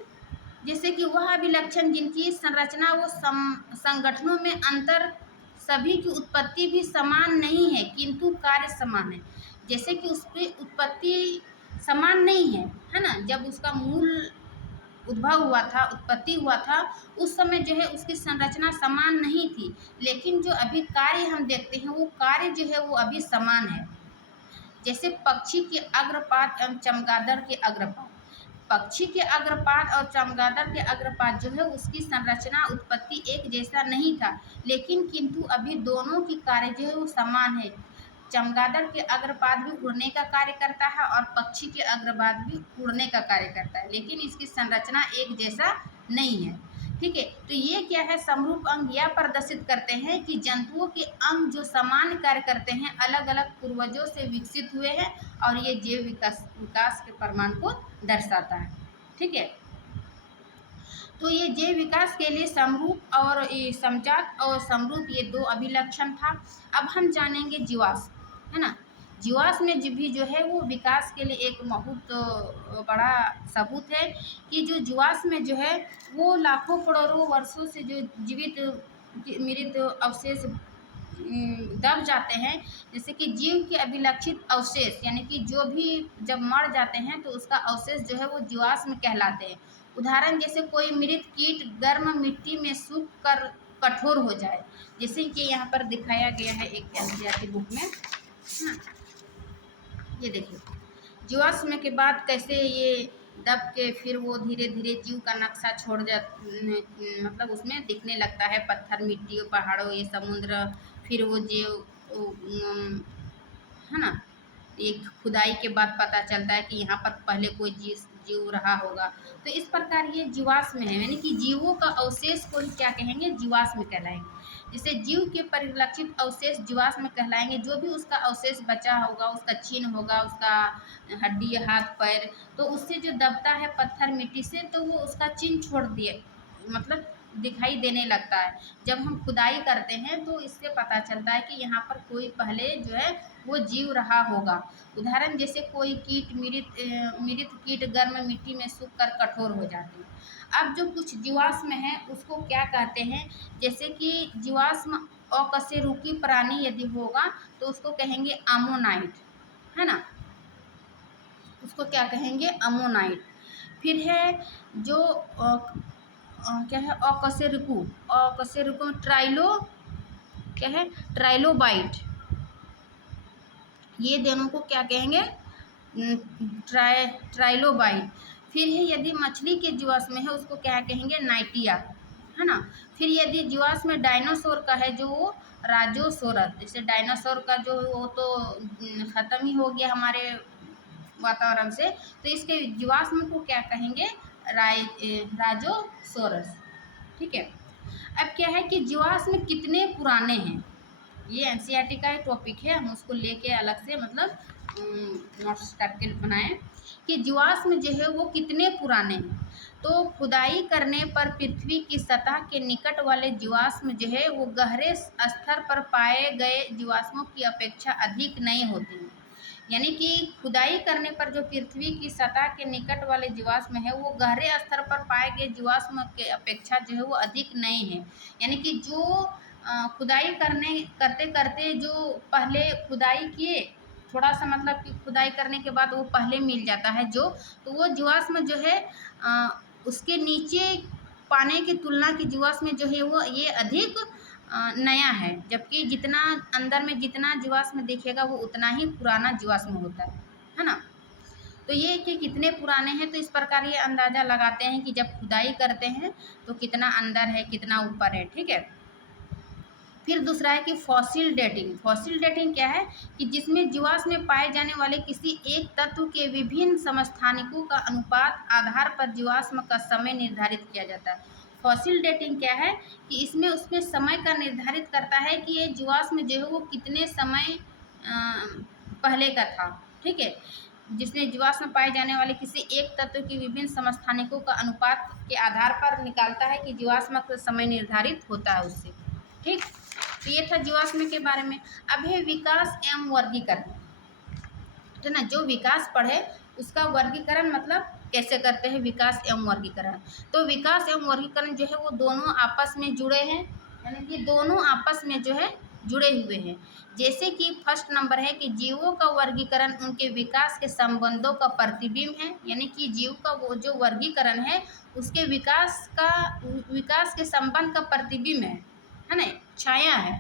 जैसे कि वह अभिलक्षण जिनकी संरचना वो संगठनों में अंतर, सभी की उत्पत्ति भी समान नहीं है किंतु कार्य समान है। जैसे कि उसकी उत्पत्ति समान नहीं है ना, जब उसका मूल उद्भव हुआ था, उत्पत्ति हुआ था, उस समय जो है उसकी संरचना समान नहीं थी, लेकिन जो अभी कार्य हम देखते हैं वो कार्य जो है वो अभी समान है। जैसे पक्षी के अग्रपात एवं चमगादड़ के अग्रपात, पक्षी के अग्रपात और चमगादड़ के अग्रपात जो है उसकी संरचना उत्पत्ति एक जैसा नहीं था, लेकिन किंतु अभी दोनों की कार्य जो है वो समान है। चमगादड़ के अग्रपात भी उड़ने का कार्य करता है और पक्षी के अग्रपात भी उड़ने का कार्य करता है, लेकिन इसकी संरचना एक जैसा नहीं है, ठीक है। तो ये क्या है, समरूप अंग यह प्रदर्शित करते हैं कि जंतुओं के अंग जो समान कार्य करते हैं अलग अलग पूर्वजों से विकसित हुए हैं और ये जैव विकास के प्रमाण को दर्शाता है, ठीक है। तो ये जैव विकास के लिए समरूप और समजात और समरूप ये दो अभिलक्षण था। अब हम जानेंगे जीवाश्म, है ना। जीवाश्म में भी जो है वो विकास के लिए एक बहुत बड़ा सबूत है कि जो जीवाश्म में जो है वो लाखों करोड़ों वर्षों से जो जीवित मृत अवशेष दब जाते हैं। जैसे कि जीव के अभिलक्षित अवशेष यानी कि जो भी जब मर जाते हैं तो उसका अवशेष जो है वो जीवाश्म कहलाते हैं। उदाहरण जैसे कोई मृत कीट गर्म मिट्टी में सूख कर कठोर हो जाए, जैसे कि यहाँ पर दिखाया गया है एक एनसीईआरटी बुक में, ये देखिए, जीवाश्म के बाद कैसे ये दब के फिर वो धीरे धीरे जीव का नक्शा छोड़ जा, मतलब उसमें दिखने लगता है, पत्थर, मिट्टी, पहाड़ों, ये समुद्र, फिर वो जीव, है ना। एक खुदाई के बाद पता चलता है कि यहाँ पर पहले कोई जीव जीव रहा होगा। तो इस प्रकार ये जीवाश्म है, यानी कि जीवों का अवशेष को ही क्या कहेंगे, जीवाश्म कहलाएंगे। जैसे जीव के परिलक्षित अवशेष जीवाश्म कहलाएंगे, जो भी उसका अवशेष बचा होगा, उसका चिन्ह होगा, उसका हड्डी, हाथ, पैर, तो उससे जो दबता है पत्थर, मिट्टी से, तो वो उसका चिन्ह छोड़ दिए, मतलब दिखाई देने लगता है। जब हम खुदाई करते हैं तो इससे पता चलता है कि यहाँ पर कोई पहले जो है वो जीव रहा होगा। उदाहरण जैसे कोई कीट, मृत कीट गर्म मिट्टी में सूख कर कठोर हो जाते हैं। अब जो कुछ जीवाश्म है उसको क्या कहते हैं, जैसे कि जीवाश्म अकशेरुकी प्राणी यदि होगा तो उसको कहेंगे अमोनाइट, है ना, उसको क्या कहेंगे, अमोनाइट। फिर है जो क्या है, अकशेरुकू ट्राइलो, क्या है, ट्राइलोबाइट, ये दोनों को क्या कहेंगे, ट्राइलोबाइट। फिर है यदि मछली के जीवाश्म है उसको क्या कहेंगे, नाइटिया, है ना। फिर यदि जीवाश्म डायनासोर का है, जो राजोसोरस, जैसे डायनासोर का जो वो तो ख़त्म ही हो गया हमारे वातावरण से, तो इसके जीवाश्म को क्या कहेंगे, राजोसोरस। ठीक है। अब क्या है कि जीवाश्म कितने पुराने हैं, ये एनसीईआरटी का एक टॉपिक है, हम उसको लेके अलग से मतलब नोट्स करके बनाएं कि जीवाश्म जो है वो कितने पुराने हैं। तो खुदाई करने पर पृथ्वी की सतह के निकट वाले जीवाश्म जो है वो गहरे स्तर पर पाए गए जीवाश्मों की अपेक्षा अधिक नहीं होते हैं। यानी कि खुदाई करने पर जो पृथ्वी की सतह के निकट वाले जीवाश्म है वो गहरे स्तर पर पाए गए जीवाश्म के अपेक्षा जो है वो अधिक नहीं है। यानी कि जो खुदाई करते करते जो पहले खुदाई किए, थोड़ा सा मतलब कि खुदाई करने के बाद वो पहले मिल जाता है जो, तो वो जीवाश्म जो है उसके नीचे पाने की तुलना की जीवाश्म जो है वो ये अधिक नया है, जबकि जितना अंदर में जितना जीवाश्म दिखेगा वो उतना ही पुराना जीवाश्म होता है ना। तो ये कि कितने पुराने हैं, तो इस प्रकार ये अंदाज़ा लगाते हैं कि जब खुदाई करते हैं तो कितना अंदर है, कितना ऊपर है। ठीक है। फिर दूसरा है कि फॉसिल डेटिंग। फॉसिल डेटिंग क्या है कि जिसमें जीवाश्म में पाए जाने वाले किसी एक तत्व के विभिन्न समस्थानिकों का अनुपात आधार पर जीवाश्म का समय निर्धारित किया जाता है। फॉसिल डेटिंग क्या है कि इसमें उसमें समय का निर्धारित करता है कि ये जीवाश्म जो है वो कितने समय पहले का था। ठीक है। जिसमें जीवाश्म पाए जाने वाले किसी एक तत्व की विभिन्न समस्थानिकों का अनुपात के आधार पर निकालता है कि जीवाश्म का समय निर्धारित होता है उससे। ठीक। तो ये था जीवाश्म के बारे में। अब है विकास एवं वर्गीकरण, तो ना जो विकास पढ़े उसका वर्गीकरण मतलब कैसे करते हैं, विकास एवं वर्गीकरण। तो विकास एवं वर्गीकरण जो है वो दोनों आपस में जुड़े हैं, यानी कि दोनों आपस में जो है जुड़े हुए हैं। जैसे कि फर्स्ट नंबर है कि जीवों का वर्गीकरण उनके विकास के संबंधों का प्रतिबिंब है, यानी कि जीव का वो जो वर्गीकरण है उसके विकास के संबंध का प्रतिबिंब है ना, छाया है।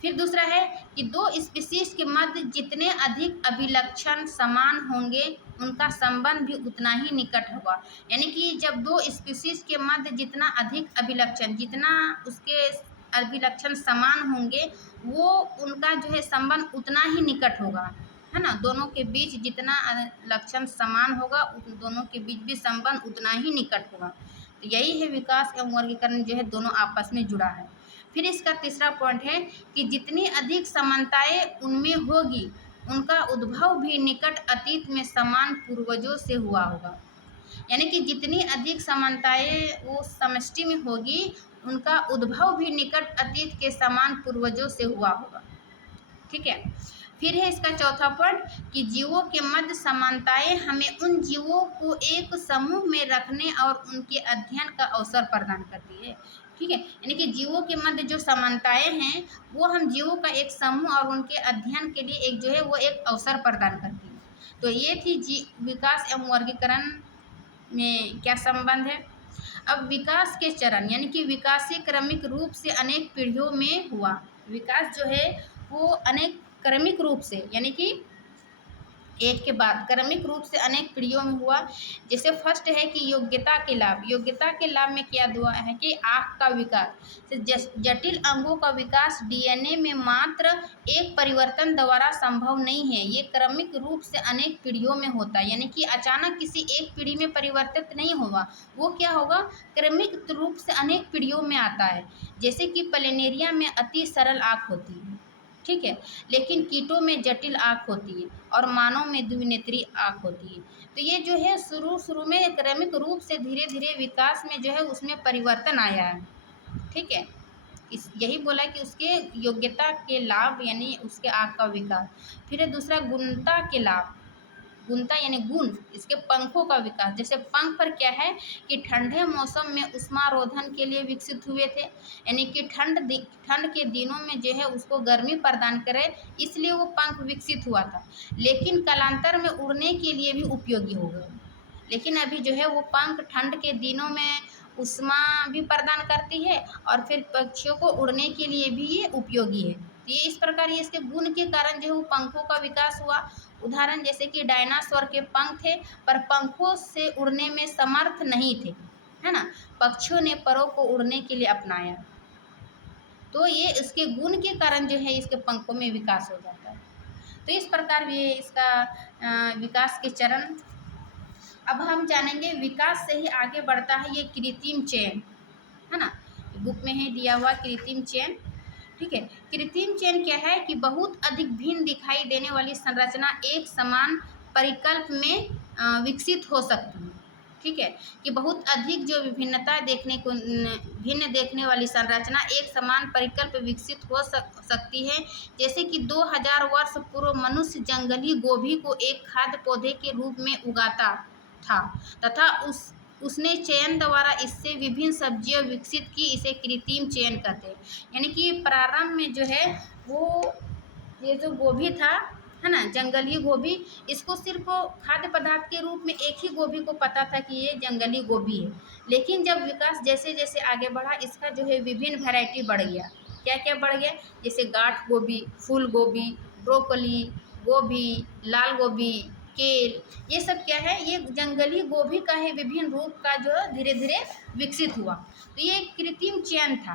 फिर दूसरा है कि दो स्पीशीज के मध्य जितने अधिक अभिलक्षण समान होंगे उनका संबंध भी उतना ही निकट होगा। यानी कि जब दो स्पीशीज के मध्य जितना अधिक अभिलक्षण, जितना उसके अभिलक्षण समान होंगे वो उनका जो है संबंध उतना ही निकट होगा, है ना। दोनों के बीच जितना लक्षण समान होगा दोनों के बीच भी संबंध उतना ही निकट होगा। तो यही है विकास एवं वर्गीकरण जो है दोनों आपस में जुड़ा है। फिर इसका तीसरा पॉइंट है कि जितनी अधिक समानताएं उनमें होगी उनका उद्भव भी निकट अतीत में समान पूर्वजों से हुआ होगा। यानी कि जितनी अधिक समानताएं वो समष्टि में होगी उनका उद्भव भी निकट अतीत के समान पूर्वजों से हुआ होगा। ठीक है। फिर है इसका चौथा पॉइंट कि जीवों के मध्य समानताएं हमें उन जीवों को एक समूह में रखने और उनके अध्ययन का अवसर प्रदान करती है। ठीक है। यानी कि जीवों के मध्य जो समानताएं हैं वो हम जीवों का एक समूह और उनके अध्ययन के लिए एक जो है वो एक अवसर प्रदान करती है। तो ये थी विकास एवं वर्गीकरण में क्या संबंध है। अब विकास के चरण, यानी कि विकास क्रमिक रूप से अनेक पीढ़ियों में हुआ। विकास जो है वो अनेक क्रमिक रूप से, यानी कि एक के बाद क्रमिक रूप से अनेक पीढ़ियों में हुआ। जैसे फर्स्ट है कि योग्यता के लाभ। योग्यता के लाभ में क्या हुआ है कि आँख का विकास, जटिल अंगों का विकास डीएनए में मात्र एक परिवर्तन द्वारा संभव नहीं है, ये क्रमिक रूप से अनेक पीढ़ियों में होता है। यानी कि अचानक किसी एक पीढ़ी में परिवर्तित नहीं होगा, वो क्या होगा, क्रमिक रूप से अनेक पीढ़ियों में आता है। जैसे कि प्लेनेरिया में अति सरल आँख होती है, ठीक है, लेकिन कीटों में जटिल आँख होती है और मानव में द्विनेत्री आँख होती है। तो ये जो है शुरू में क्रमिक रूप से धीरे धीरे विकास में जो है उसमें परिवर्तन आया है, ठीक है। यही बोला कि उसके योग्यता के लाभ यानी उसके आँख का विकास। फिर है दूसरा गुणता के लाभ। गुणता यानी गुण, इसके पंखों का विकास। जैसे पंख पर क्या है कि ठंडे मौसम में उष्मारोधन के लिए विकसित हुए थे, यानी कि ठंड के दिनों में जो है उसको गर्मी प्रदान करे, इसलिए वो पंख विकसित हुआ था। लेकिन कालांतर में उड़ने के लिए भी उपयोगी हो गए। लेकिन अभी जो है वो पंख ठंड के दिनों में उष्मा भी प्रदान करती है और फिर पक्षियों को उड़ने के लिए भी ये उपयोगी है। ये इस प्रकार ये इसके गुण के कारण जो है वो पंखों का विकास हुआ। उदाहरण जैसे कि डायनासोर के पंख थे पर पंखों से उड़ने में समर्थ नहीं थे, है ना। पक्षियों ने परों को उड़ने के लिए अपनाया, तो ये इसके गुण के कारण जो है इसके पंखों में विकास हो जाता है। तो इस प्रकार ये इसका विकास के चरण। अब हम जानेंगे विकास से ही आगे बढ़ता है ये कृत्रिम चयन, है ना। बुक में है दिया हुआ कृत्रिम चयन, ठीक है। कृत्रिम चयन क्या है कि बहुत अधिक भिन्न दिखाई देने वाली संरचना एक समान परिकल्प में विकसित हो सकती है, ठीक है। कि बहुत अधिक जो विभिन्नता देखने को भिन्न देखने वाली संरचना एक समान परिकल्प विकसित हो सकती है। जैसे कि 2000 वर्ष पूर्व मनुष्य जंगली गोभी को एक खाद्य पौधे के रूप में उगाता था तथा उसने चयन द्वारा इससे विभिन्न सब्जियां विकसित की, इसे कृत्रिम चयन कहते हैं। यानी कि प्रारंभ में जो है वो ये जो गोभी था, है ना, जंगली गोभी, इसको सिर्फ खाद्य पदार्थ के रूप में एक ही गोभी को पता था कि ये जंगली गोभी है। लेकिन जब विकास जैसे जैसे आगे बढ़ा, इसका जो है विभिन्न वैरायटी बढ़ गया। क्या क्या बढ़ गया, जैसे गांठ गोभी, फूल गोभी, ब्रोकली, गोभी, लाल गोभी, केल, ये सब क्या है, ये जंगली गोभी का है विभिन्न रूप का जो धीरे धीरे विकसित हुआ। तो ये कृत्रिम चयन था,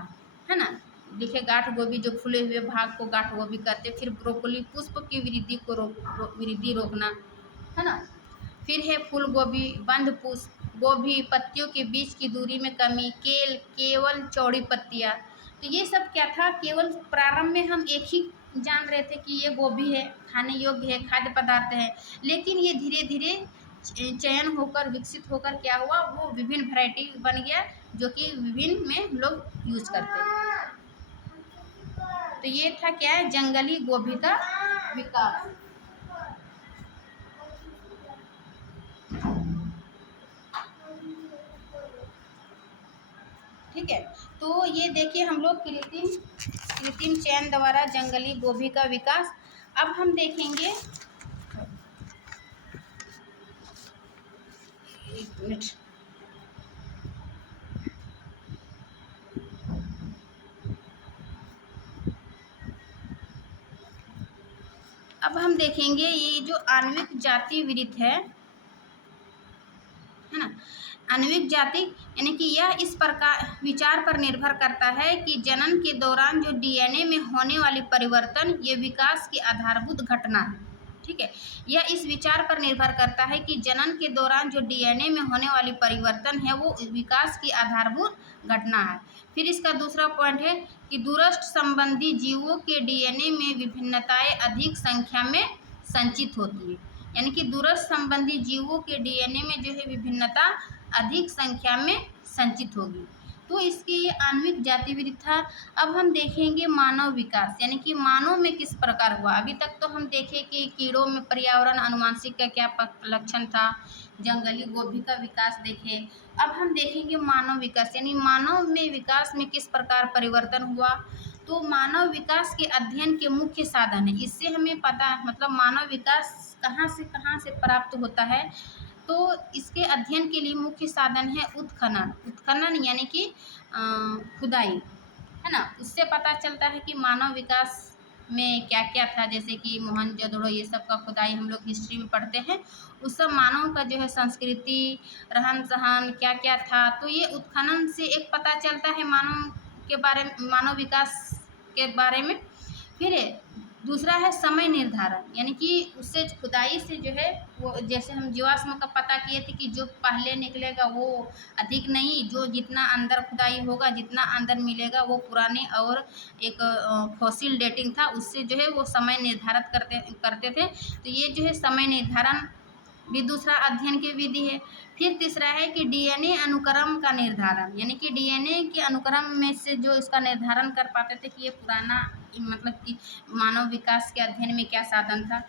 है ना। देखिए गांठ गोभी जो फूले हुए भाग को गांठ गोभी कहते, फिर ब्रोकली पुष्प की वृद्धि को वृद्धि रोकना, है ना। फिर है फूल गोभी, बंद पुष्प गोभी, पत्तियों के बीच की दूरी में कमी, केल केवल चौड़ी पत्तियां। तो ये सब क्या था, केवल प्रारंभ में हम एक ही जान रहे थे कि ये गोभी है, खाने योग्य है, खाद्य पदार्थ है। लेकिन ये धीरे धीरे चयन होकर विकसित होकर क्या हुआ, वो विभिन्न वैरायटी बन गया जो कि विभिन्न में हम लोग यूज करते हैं। तो ये था क्या है, जंगली गोभी का विकास। ठीक है, तो ये देखिए हम लोग कृत्रिम चयन द्वारा जंगली गोभी का विकास। अब हम देखेंगे, एक मिनट, अब हम देखेंगे ये जो आणविक जाति वृत्त है ना। आणविक जाति यानी कि यह इस प्रकार विचार पर निर्भर करता है कि जनन के दौरान जो डीएनए में होने वाली परिवर्तन ये विकास की आधारभूत घटना है, ठीक है। यह इस विचार पर निर्भर करता है कि जनन के दौरान जो डीएनए में होने वाली परिवर्तन है वो विकास की आधारभूत घटना है। फिर इसका दूसरा पॉइंट है कि दूरस्थ संबंधी जीवों के डीएनए में विभिन्नताएं अधिक संख्या में संचित होती है। यानी कि दूरस्थ संबंधी जीवों के डीएनए में जो है विभिन्नता अधिक संख्या में संचित होगी। तो इसकी ये आणविक जातिविधि था। अब हम देखेंगे मानव विकास, यानी कि मानव में किस प्रकार हुआ। अभी तक तो हम देखे कि कीड़ों में पर्यावरण अनुवांशिक का क्या लक्षण था, जंगली गोभी का विकास देखे। अब हम देखेंगे मानव विकास, यानी मानव में विकास में किस प्रकार परिवर्तन हुआ। तो मानव विकास के अध्ययन के मुख्य साधन है, इससे हमें पता मतलब मानव विकास कहाँ से प्राप्त होता है। तो इसके अध्ययन के लिए मुख्य साधन है उत्खनन। उत्खनन यानी कि खुदाई, है ना। उससे पता चलता है कि मानव विकास में क्या क्या था, जैसे कि मोहनजोदड़ो, ये सब का खुदाई हम लोग हिस्ट्री में पढ़ते हैं। उस सब मानव का जो है संस्कृति, रहन सहन क्या क्या था, तो ये उत्खनन से एक पता चलता है मानव के बारे में, मानव विकास के बारे में। फिर दूसरा है समय निर्धारण, यानी कि उससे खुदाई से जो है वो, जैसे हम जीवाश्म का पता किए थे कि जो पहले निकलेगा वो अधिक नहीं, जो जितना अंदर खुदाई होगा, जितना अंदर मिलेगा वो पुराने, और एक फॉसिल डेटिंग था, उससे जो है वो समय निर्धारित करते करते थे। तो ये जो है समय निर्धारण भी दूसरा अध्ययन की विधि है। फिर तीसरा है कि डीएनए अनुक्रम का निर्धारण, यानी कि डीएनए के अनुक्रम में से जो इसका निर्धारण कर पाते थे कि ये पुराना, मतलब कि मानव विकास के अध्ययन में क्या साधन था।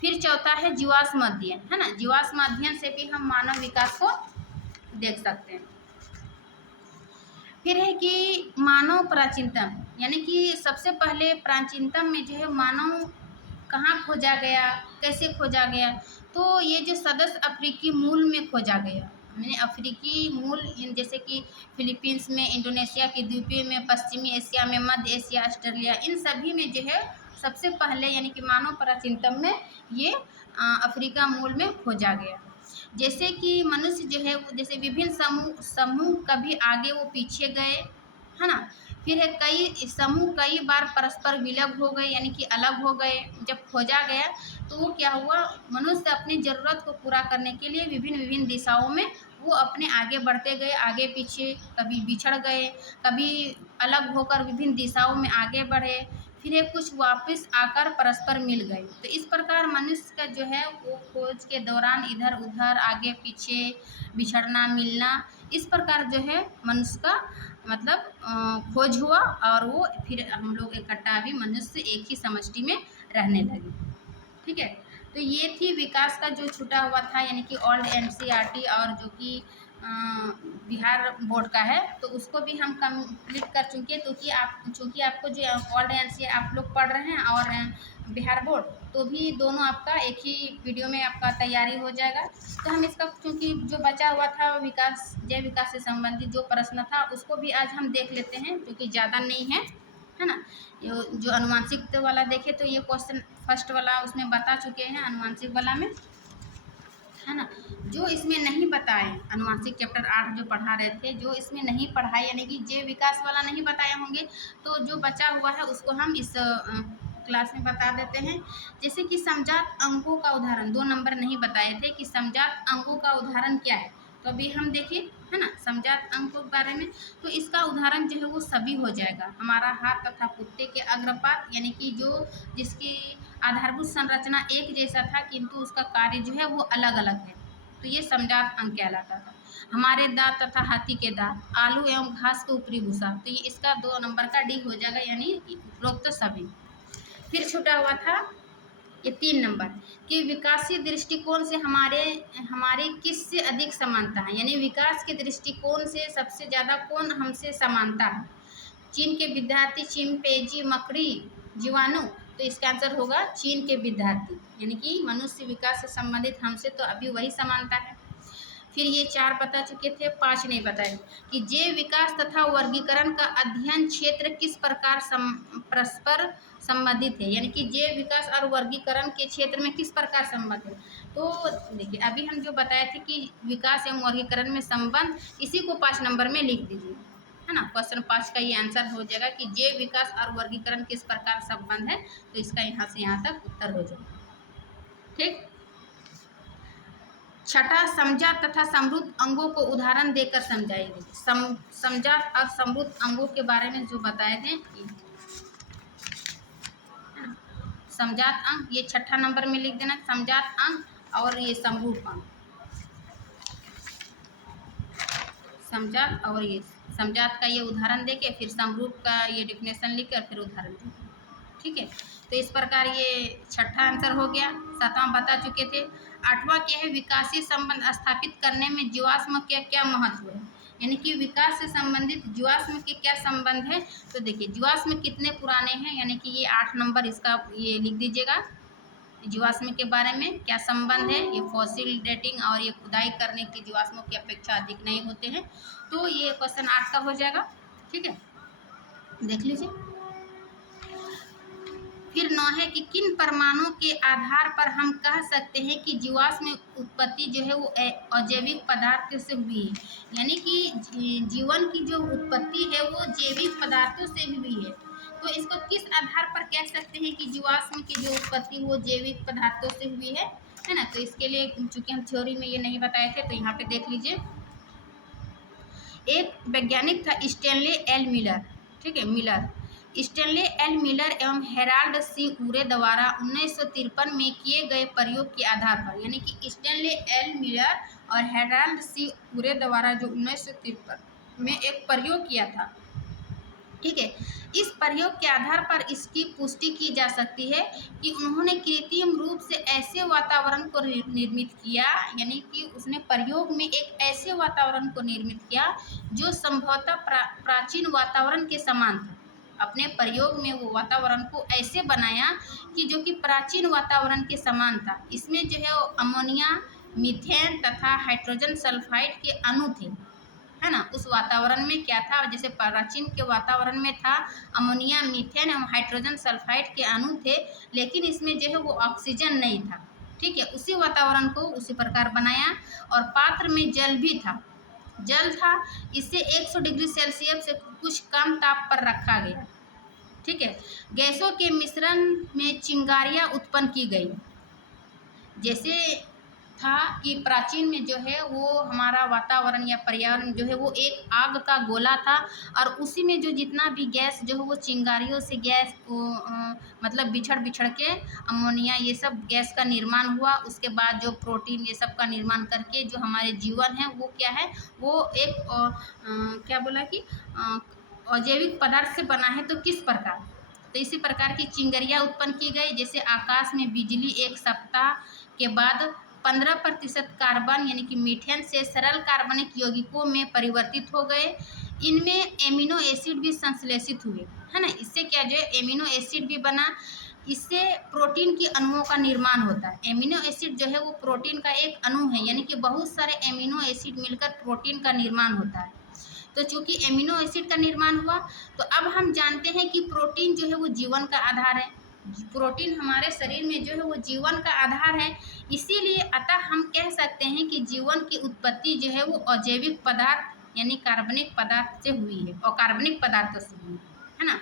फिर चौथा है जीवाश्म अध्ययन, है ना, जीवाश्म अध्ययन से भी हम मानव विकास को देख सकते हैं। फिर है कि मानव प्राचीनतम, यानी कि सबसे पहले प्राचीनतम में जो है मानव कहाँ खोजा गया, कैसे खोजा गया, तो ये जो सदस्य अफ्रीकी मूल में खोजा गया, मैंने अफ्रीकी मूल, जैसे कि फिलीपींस में, इंडोनेशिया के द्वीपों में, पश्चिमी एशिया में, मध्य एशिया, ऑस्ट्रेलिया, इन सभी में जो है सबसे पहले, यानी कि मानव प्राचीनतम में ये अफ्रीका मूल में खोजा गया। जैसे कि मनुष्य जो है जैसे विभिन्न समूह समूह कभी आगे वो पीछे गए, है ना। फिर है कई समूह कई बार परस्पर विलग हो गए, यानी कि अलग हो गए। जब खोजा गया तो वो क्या हुआ, मनुष्य अपनी ज़रूरत को पूरा करने के लिए विभिन्न विभिन्न दिशाओं में वो अपने आगे बढ़ते गए, आगे पीछे, कभी बिछड़ गए, कभी अलग होकर विभिन्न दिशाओं में आगे बढ़े, फिर ये कुछ वापस आकर परस्पर मिल गए। तो इस प्रकार मनुष्य का जो है वो खोज के दौरान इधर उधर, आगे पीछे, बिछड़ना, मिलना, इस प्रकार जो है मनुष्य का मतलब खोज हुआ, और वो फिर हम लोग इकट्ठा भी मनुष्य एक ही समष्टि में रहने लगे। ठीक है, तो ये थी विकास का जो छूटा हुआ था, यानी कि ओल्ड एनसीईआरटी, और जो कि बिहार बोर्ड का है, तो उसको भी हम कंप्लीट कर चुके हैं। तो कि आप, चूँकि आपको जो ओल्ड एनसीईआरटी आप लोग पढ़ रहे हैं और बिहार बोर्ड, तो भी दोनों आपका एक ही वीडियो में आपका तैयारी हो जाएगा। तो हम इसका, चूँकि जो बचा हुआ था विकास, जय विकास से संबंधित जो प्रश्न था उसको भी आज हम देख लेते हैं, क्योंकि ज़्यादा नहीं है ना। जो अनुवांशिक वाला देखे तो ये क्वेश्चन फर्स्ट वाला उसमें बता चुके हैं, अनुवांशिक वाला में, है ना। जो इसमें नहीं बताए, अनुवांशिक चैप्टर 8 जो पढ़ा रहे थे, जो इसमें नहीं पढ़ाए, यानी कि जय विकास वाला नहीं बताए होंगे, तो जो बचा हुआ है उसको हम इस क्लास में बता देते हैं। जैसे कि समजात अंकों का उदाहरण, 2 नंबर नहीं बताए थे कि समजात अंकों का उदाहरण क्या है, तो अभी हम देखें, है ना, समजात अंकों के बारे में। तो इसका उदाहरण जो है वो सभी हो जाएगा, हमारा हाथ तथा कुत्ते के अग्रपात, यानी कि जो जिसकी आधारभूत संरचना एक जैसा था किंतु उसका कार्य जो है वो अलग अलग है, तो ये समजात अंक कहलाता था। हमारे दांत तथा हाथी के दांत, आलू एवं घास के ऊपरी भूसा, तो ये इसका 2 नंबर का डी हो जाएगा, यानी उपरोक्त सभी। फिर छूटा हुआ था ये 3 नंबर कि विकासीय दृष्टिकोण से हमारे हमारे किससे अधिक समानता है, यानी विकास के दृष्टिकोण से सबसे ज़्यादा कौन हमसे समानता है। चीन के विद्यार्थी, चिंपैंजी, मकड़ी, जीवाणु, तो इसका आंसर होगा चीन के विद्यार्थी, यानी कि मनुष्य विकास से संबंधित हमसे तो अभी वही समानता है। फिर ये 4 बता चुके थे, 5 नहीं बताए कि जैव विकास तथा वर्गीकरण का अध्ययन क्षेत्र किस प्रकार परस्पर संबंधित है, यानी कि जैव विकास और वर्गीकरण के क्षेत्र में किस प्रकार संबंध है। तो देखिए अभी हम जो बताए थे कि विकास एवं वर्गीकरण में संबंध, इसी को 5 नंबर में लिख दीजिए, है ना। क्वेश्चन 5 का ये आंसर हो जाएगा कि जैव विकास और वर्गीकरण किस प्रकार संबंध है, तो इसका यहाँ से यहाँ तक उत्तर हो जाएगा। ठीक। छठा, समजात तथा समृद्ध अंगों को उदाहरण देकर समझाइए। समजात और समृद्ध अंगों के बारे में जो बताए थे, समजात अंग ये 6ठा नंबर में लिख देना, समजात अंग और ये समरूप अंग, समजात और ये समजात का ये उदाहरण देके फिर समरूप का ये डिफिनेशन लिखकर फिर उदाहरण देके, ठीक है। तो इस प्रकार ये 6ठा आंसर हो गया। 7वां बता चुके थे। 8वां क्या है, विकासीय संबंध स्थापित करने में जीवाश्म का क्या महत्व है, यानी कि विकास से संबंधित जीवाश्म के क्या संबंध है। तो देखिए जीवाश्म कितने पुराने हैं, यानी कि ये 8 नंबर इसका ये लिख दीजिएगा, जीवाश्म के बारे में क्या संबंध है। ये फॉसिल डेटिंग और ये खुदाई करने की जीवाश्मों की अपेक्षा अधिक नहीं होते हैं, तो ये क्वेश्चन 8 का हो जाएगा, ठीक है, देख लीजिए। फिर 9 है कि किन प्रमाणों के आधार पर हम कह सकते हैं कि जीवाश्म में उत्पत्ति जो है वो अजैविक पदार्थ से हुई है, यानी कि जीवन की जो उत्पत्ति है वो जैविक पदार्थों से हुई है। तो इसको किस आधार पर कह सकते हैं कि जीवाश्म की जो उत्पत्ति वो जैविक पदार्थों से हुई है ना। तो इसके लिए चूंकि हम थ्योरी में ये नहीं बताए थे तो यहाँ पे देख लीजिए। एक वैज्ञानिक था स्टैनली एल मिलर, ठीक है, मिलर, स्टैनली एल मिलर एवं हेराल्ड सी उरे द्वारा 1953 में किए गए प्रयोग के आधार पर, यानी कि स्टैनली एल मिलर और हेराल्ड सी उरे द्वारा जो 1953 में एक प्रयोग किया था, ठीक है, इस प्रयोग के आधार पर इसकी पुष्टि की जा सकती है कि उन्होंने कृत्रिम रूप से ऐसे वातावरण को निर्मित किया, यानी कि उसने प्रयोग में एक ऐसे वातावरण को निर्मित किया जो संभवतः प्राचीन वातावरण के समान था। अपने प्रयोग में वो वातावरण को ऐसे बनाया कि जो कि प्राचीन वातावरण के समान था। इसमें जो है अमोनिया, मीथेन तथा हाइड्रोजन सल्फाइड के अणु थे, है ना। उस वातावरण में क्या था, जैसे प्राचीन के वातावरण में था अमोनिया, मीथेन एवं हाइड्रोजन सल्फाइड के अणु थे, लेकिन इसमें जो है वो ऑक्सीजन नहीं था, ठीक है। उसी वातावरण को उसी प्रकार बनाया और पात्र में जल भी था, जल था। इसे 100 डिग्री सेल्सियस से कुछ कम ताप पर रखा गया, ठीक है। गैसों के मिश्रण में चिंगारियां उत्पन्न की गई। जैसे था कि प्राचीन में जो है वो हमारा वातावरण या पर्यावरण जो है वो एक आग का गोला था और उसी में जो जितना भी गैस जो है वो चिंगारियों से गैस को मतलब बिछड़ बिछड़ के अमोनिया ये सब गैस का निर्माण हुआ। उसके बाद जो प्रोटीन ये सब का निर्माण करके जो हमारे जीवन है वो क्या है, वो एक क्या बोला कि अजैविक पदार्थ से बना है। तो किस प्रकार, तो इसी प्रकार की चिंगारियाँ उत्पन्न की गई। जैसे आकाश में बिजली एक सप्ताह के बाद 15% कार्बन यानी कि मीथेन से सरल कार्बनिक यौगिकों में परिवर्तित हो गए। इनमें एमिनो एसिड भी संश्लेषित हुए, है ना। इससे क्या जो है एमिनो एसिड भी बना। इससे प्रोटीन की अणुओं का निर्माण होता है। एमिनो एसिड जो है वो प्रोटीन का एक अणु है, यानी कि बहुत सारे एमिनो एसिड मिलकर प्रोटीन का निर्माण होता है। तो चूंकि एमिनो एसिड का निर्माण हुआ तो अब हम जानते हैं कि प्रोटीन जो है वो जीवन का आधार है। प्रोटीन हमारे शरीर में जो है वो जीवन का आधार है। इसीलिए अतः हम कह सकते हैं कि जीवन की उत्पत्ति जो है वो अजैविक पदार्थ यानी कार्बनिक पदार्थ से हुई है, अकार्बनिक पदार्थों से हुई है ना।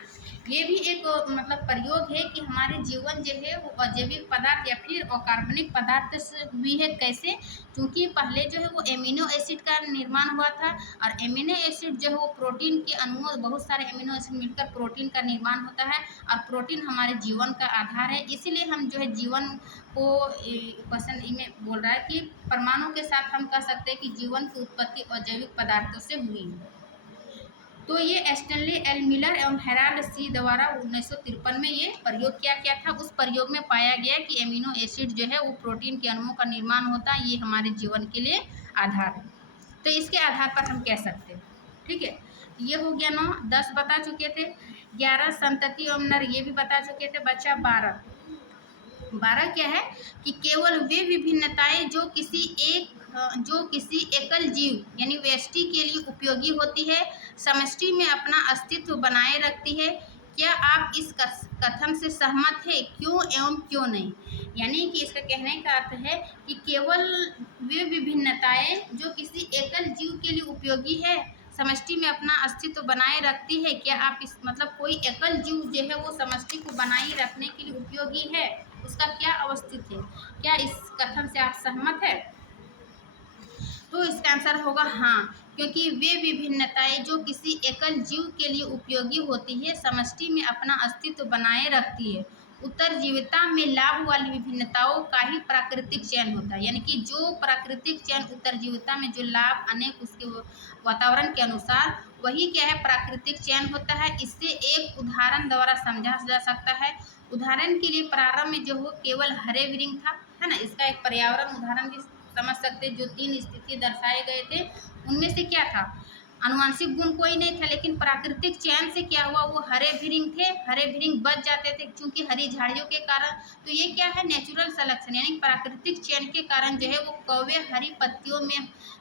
ये भी एक मतलब प्रयोग है कि हमारे जीवन जो है वो अजैविक पदार्थ या फिर अकार्बनिक पदार्थ से हुई है। कैसे, क्योंकि पहले जो है वो एमिनो एसिड का निर्माण हुआ था और एमिनो एसिड जो है वो प्रोटीन के अणुओं, बहुत सारे एमिनो एसिड मिलकर प्रोटीन का निर्माण होता है और प्रोटीन हमारे जीवन का आधार है। इसीलिए हम जो है जीवन को क्वेश्चन में बोल रहा है कि परमाणु के साथ हम कह सकते हैं कि जीवन की उत्पत्ति अजैविक पदार्थों से हुई है। तो ये स्टैनली एल मिलर एवं हेराल्ड सी द्वारा 1953 में ये प्रयोग किया गया था। उस प्रयोग में पाया गया कि एमिनो एसिड जो है वो प्रोटीन के अणुओं का निर्माण होता है, ये हमारे जीवन के लिए आधार है। तो इसके आधार पर हम कह सकते हैं, ठीक है। ये हो गया 9, 10 बता चुके थे, 11 संतति एवं नर ये भी बता चुके थे। बचा 12 क्या है कि केवल वे विभिन्नताएं जो किसी एकल जीव यानी व्यष्टि के लिए उपयोगी होती है, समष्टि में अपना अस्तित्व बनाए रखती है। क्या आप इस कथन से सहमत है, क्यों एवं क्यों नहीं। यानी कि इसका कहने का अर्थ है कि केवल वे विभिन्नताएं जो किसी एकल जीव के लिए उपयोगी है, समष्टि में अपना अस्तित्व बनाए रखती है। क्या आप इस मतलब कोई एकल जीव जो है वो समष्टि को बनाए रखने के लिए उपयोगी है, उसका क्या अवस्थित है, क्या इस कथन से आप सहमत है। तो इसका आंसर होगा हाँ, क्योंकि वे विभिन्नताएं जो किसी एकल जीव के लिए उपयोगी होती है, समष्टि में अपना अस्तित्व बनाए रखती है। उत्तरजीविता में लाभ वाली विभिन्नताओं का ही प्राकृतिक चयन होता है, यानी कि जो प्राकृतिक चयन उत्तरजीविता में जो लाभ अनेक उसके वातावरण के अनुसार, वही क्या है प्राकृतिक चयन होता है। इससे एक उदाहरण द्वारा समझा जा सकता है। उदाहरण के लिए प्रारंभ में जो हो केवल हरे वृंग था, है ना। इसका एक पर्यावरण उदाहरण भी समझ सकते हैं। जो 3 स्थिति दर्शाए गए थे उनमें से क्या था, आनुवंशिक गुण कोई नहीं था, लेकिन प्राकृतिक चयन से क्या हुआ, वो हरे भृंग थे, हरे भृंग बच जाते थे क्योंकि हरी झाड़ियों के कारण। तो ये क्या है, नेचुरल सिलेक्शन, यानी प्राकृतिक चयन के कारण जो है वो कौवे हरी पत्तियों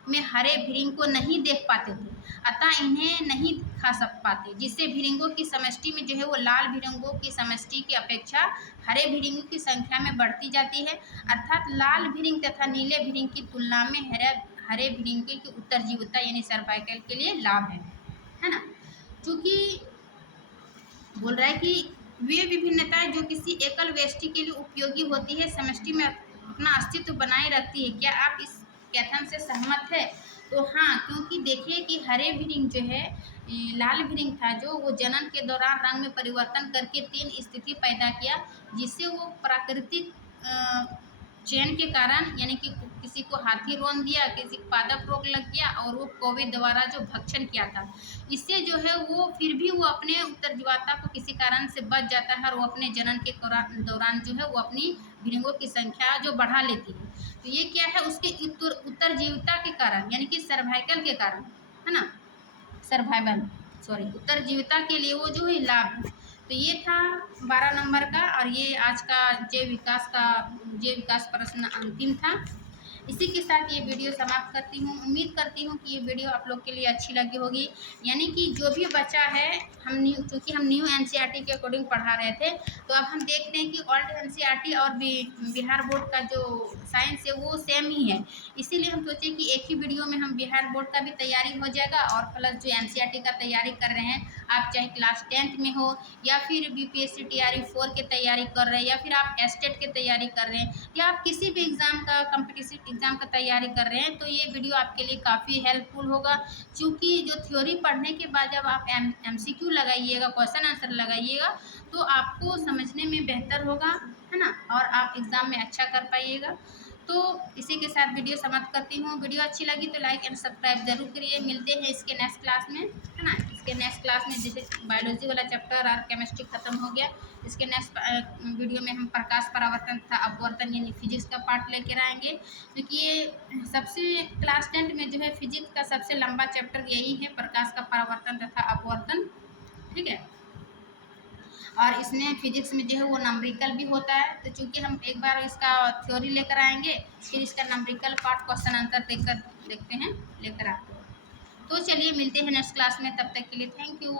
में हरे भृंग को नहीं देख पाते थे, अतः इन्हें नहीं खा सक पाते, जिससे भृंगों की समष्टि में जो है वो लाल भृंगों की समष्टि की अपेक्षा हरे भृंगों की संख्या में बढ़ती जाती है। अर्थात लाल भृंग तथा नीले भृंग की तुलना में हरे भृंग की उत्तरजीविता यानी सर्वाइकल के लिए लाभ है ना। चूंकि बोल रहा है कि वे विभिन्नताएं जो किसी एकल व्यष्टि के लिए उपयोगी होती है, समष्टि में अपना अस्तित्व बनाए रखती है। क्या आप इस कथन से सहमत है? तो हाँ, क्योंकि देखिए कि हरे भृंग जो है, लाल भृंग था जो, वो जनन के दौरान रंग में परिवर्तन करके 3 स्थिति पैदा किया, जिससे वो प्राकृतिक चयन के कारण, यानी कि किसी को हाथी रोन दिया, किसी को पादप रोग लग गया, और वो कौवे द्वारा जो भक्षण किया था, इससे जो है वो फिर भी वो अपने उत्तरजीविता को किसी कारण से बच जाता है, और वो अपने जनन के दौरान जो है वो अपनी भृंगों की संख्या जो बढ़ा लेती है। तो ये क्या है, उसके उत्तरजीविता के कारण, यानी कि सर्वाइकल के कारण, है ना, सर्वाइवल सॉरी, उत्तरजीविता के लिए वो जो है लाभ है। तो ये था 12 नंबर का, और ये आज का जैव विकास प्रश्न अंतिम था। इसी के साथ ये वीडियो समाप्त करती हूँ। उम्मीद करती हूँ कि ये वीडियो आप लोग के लिए अच्छी लगी होगी। यानी कि जो भी बचा है, चूँकि हम न्यू एनसीईआरटी के अकॉर्डिंग पढ़ा रहे थे, तो अब हम देख रहे हैं कि ओल्ड एनसीईआरटी और बिहार बोर्ड का जो साइंस है वो सेम ही है। इसीलिए हम सोचे कि एक ही वीडियो में हम बिहार बोर्ड का भी तैयारी हो जाएगा, और प्लस जो एनसीईआरटी का तैयारी कर रहे हैं, आप चाहे क्लास 10th में हो, या फिर बीपीएससी टीआरई 4 की तैयारी कर रहे हैं, या फिर आप एस्टेट की तैयारी कर रहे हैं, या आप किसी भी एग्ज़ाम का कॉम्पिटिटिव एग्ज़ाम का तैयारी कर रहे हैं, तो ये वीडियो आपके लिए काफ़ी हेल्पफुल होगा। क्योंकि जो थ्योरी पढ़ने के बाद जब आप एमसीक्यू लगाइएगा, क्वेश्चन आंसर लगाइएगा, तो आपको समझने में बेहतर होगा, है ना, और आप एग्ज़ाम में अच्छा कर पाइएगा। तो इसी के साथ वीडियो समाप्त करती हूँ। वीडियो अच्छी लगी तो लाइक एंड सब्सक्राइब जरूर करिए। मिलते हैं इसके नेक्स्ट क्लास में, है ना। इसके नेक्स्ट क्लास में जैसे बायोलॉजी वाला चैप्टर और केमिस्ट्री खत्म हो गया, इसके नेक्स्ट वीडियो में हम प्रकाश परावर्तन तथा अपवर्तन यानी फिजिक्स का पार्ट लेकर आएंगे, क्योंकि ये सबसे क्लास 10 में जो है फिजिक्स का सबसे लंबा चैप्टर यही है, प्रकाश का परावर्तन तथा अपवर्तन, ठीक है। और इसमें फिजिक्स में जो है वो नंबरिकल भी होता है, तो चूंकि हम एक बार इसका थ्योरी लेकर आएंगे, फिर इसका नंबरिकल पार्ट क्वेश्चन आंसर देखते हैं, लेकर आते हैं। तो चलिए मिलते हैं नेक्स्ट क्लास में, तब तक के लिए थैंक यू।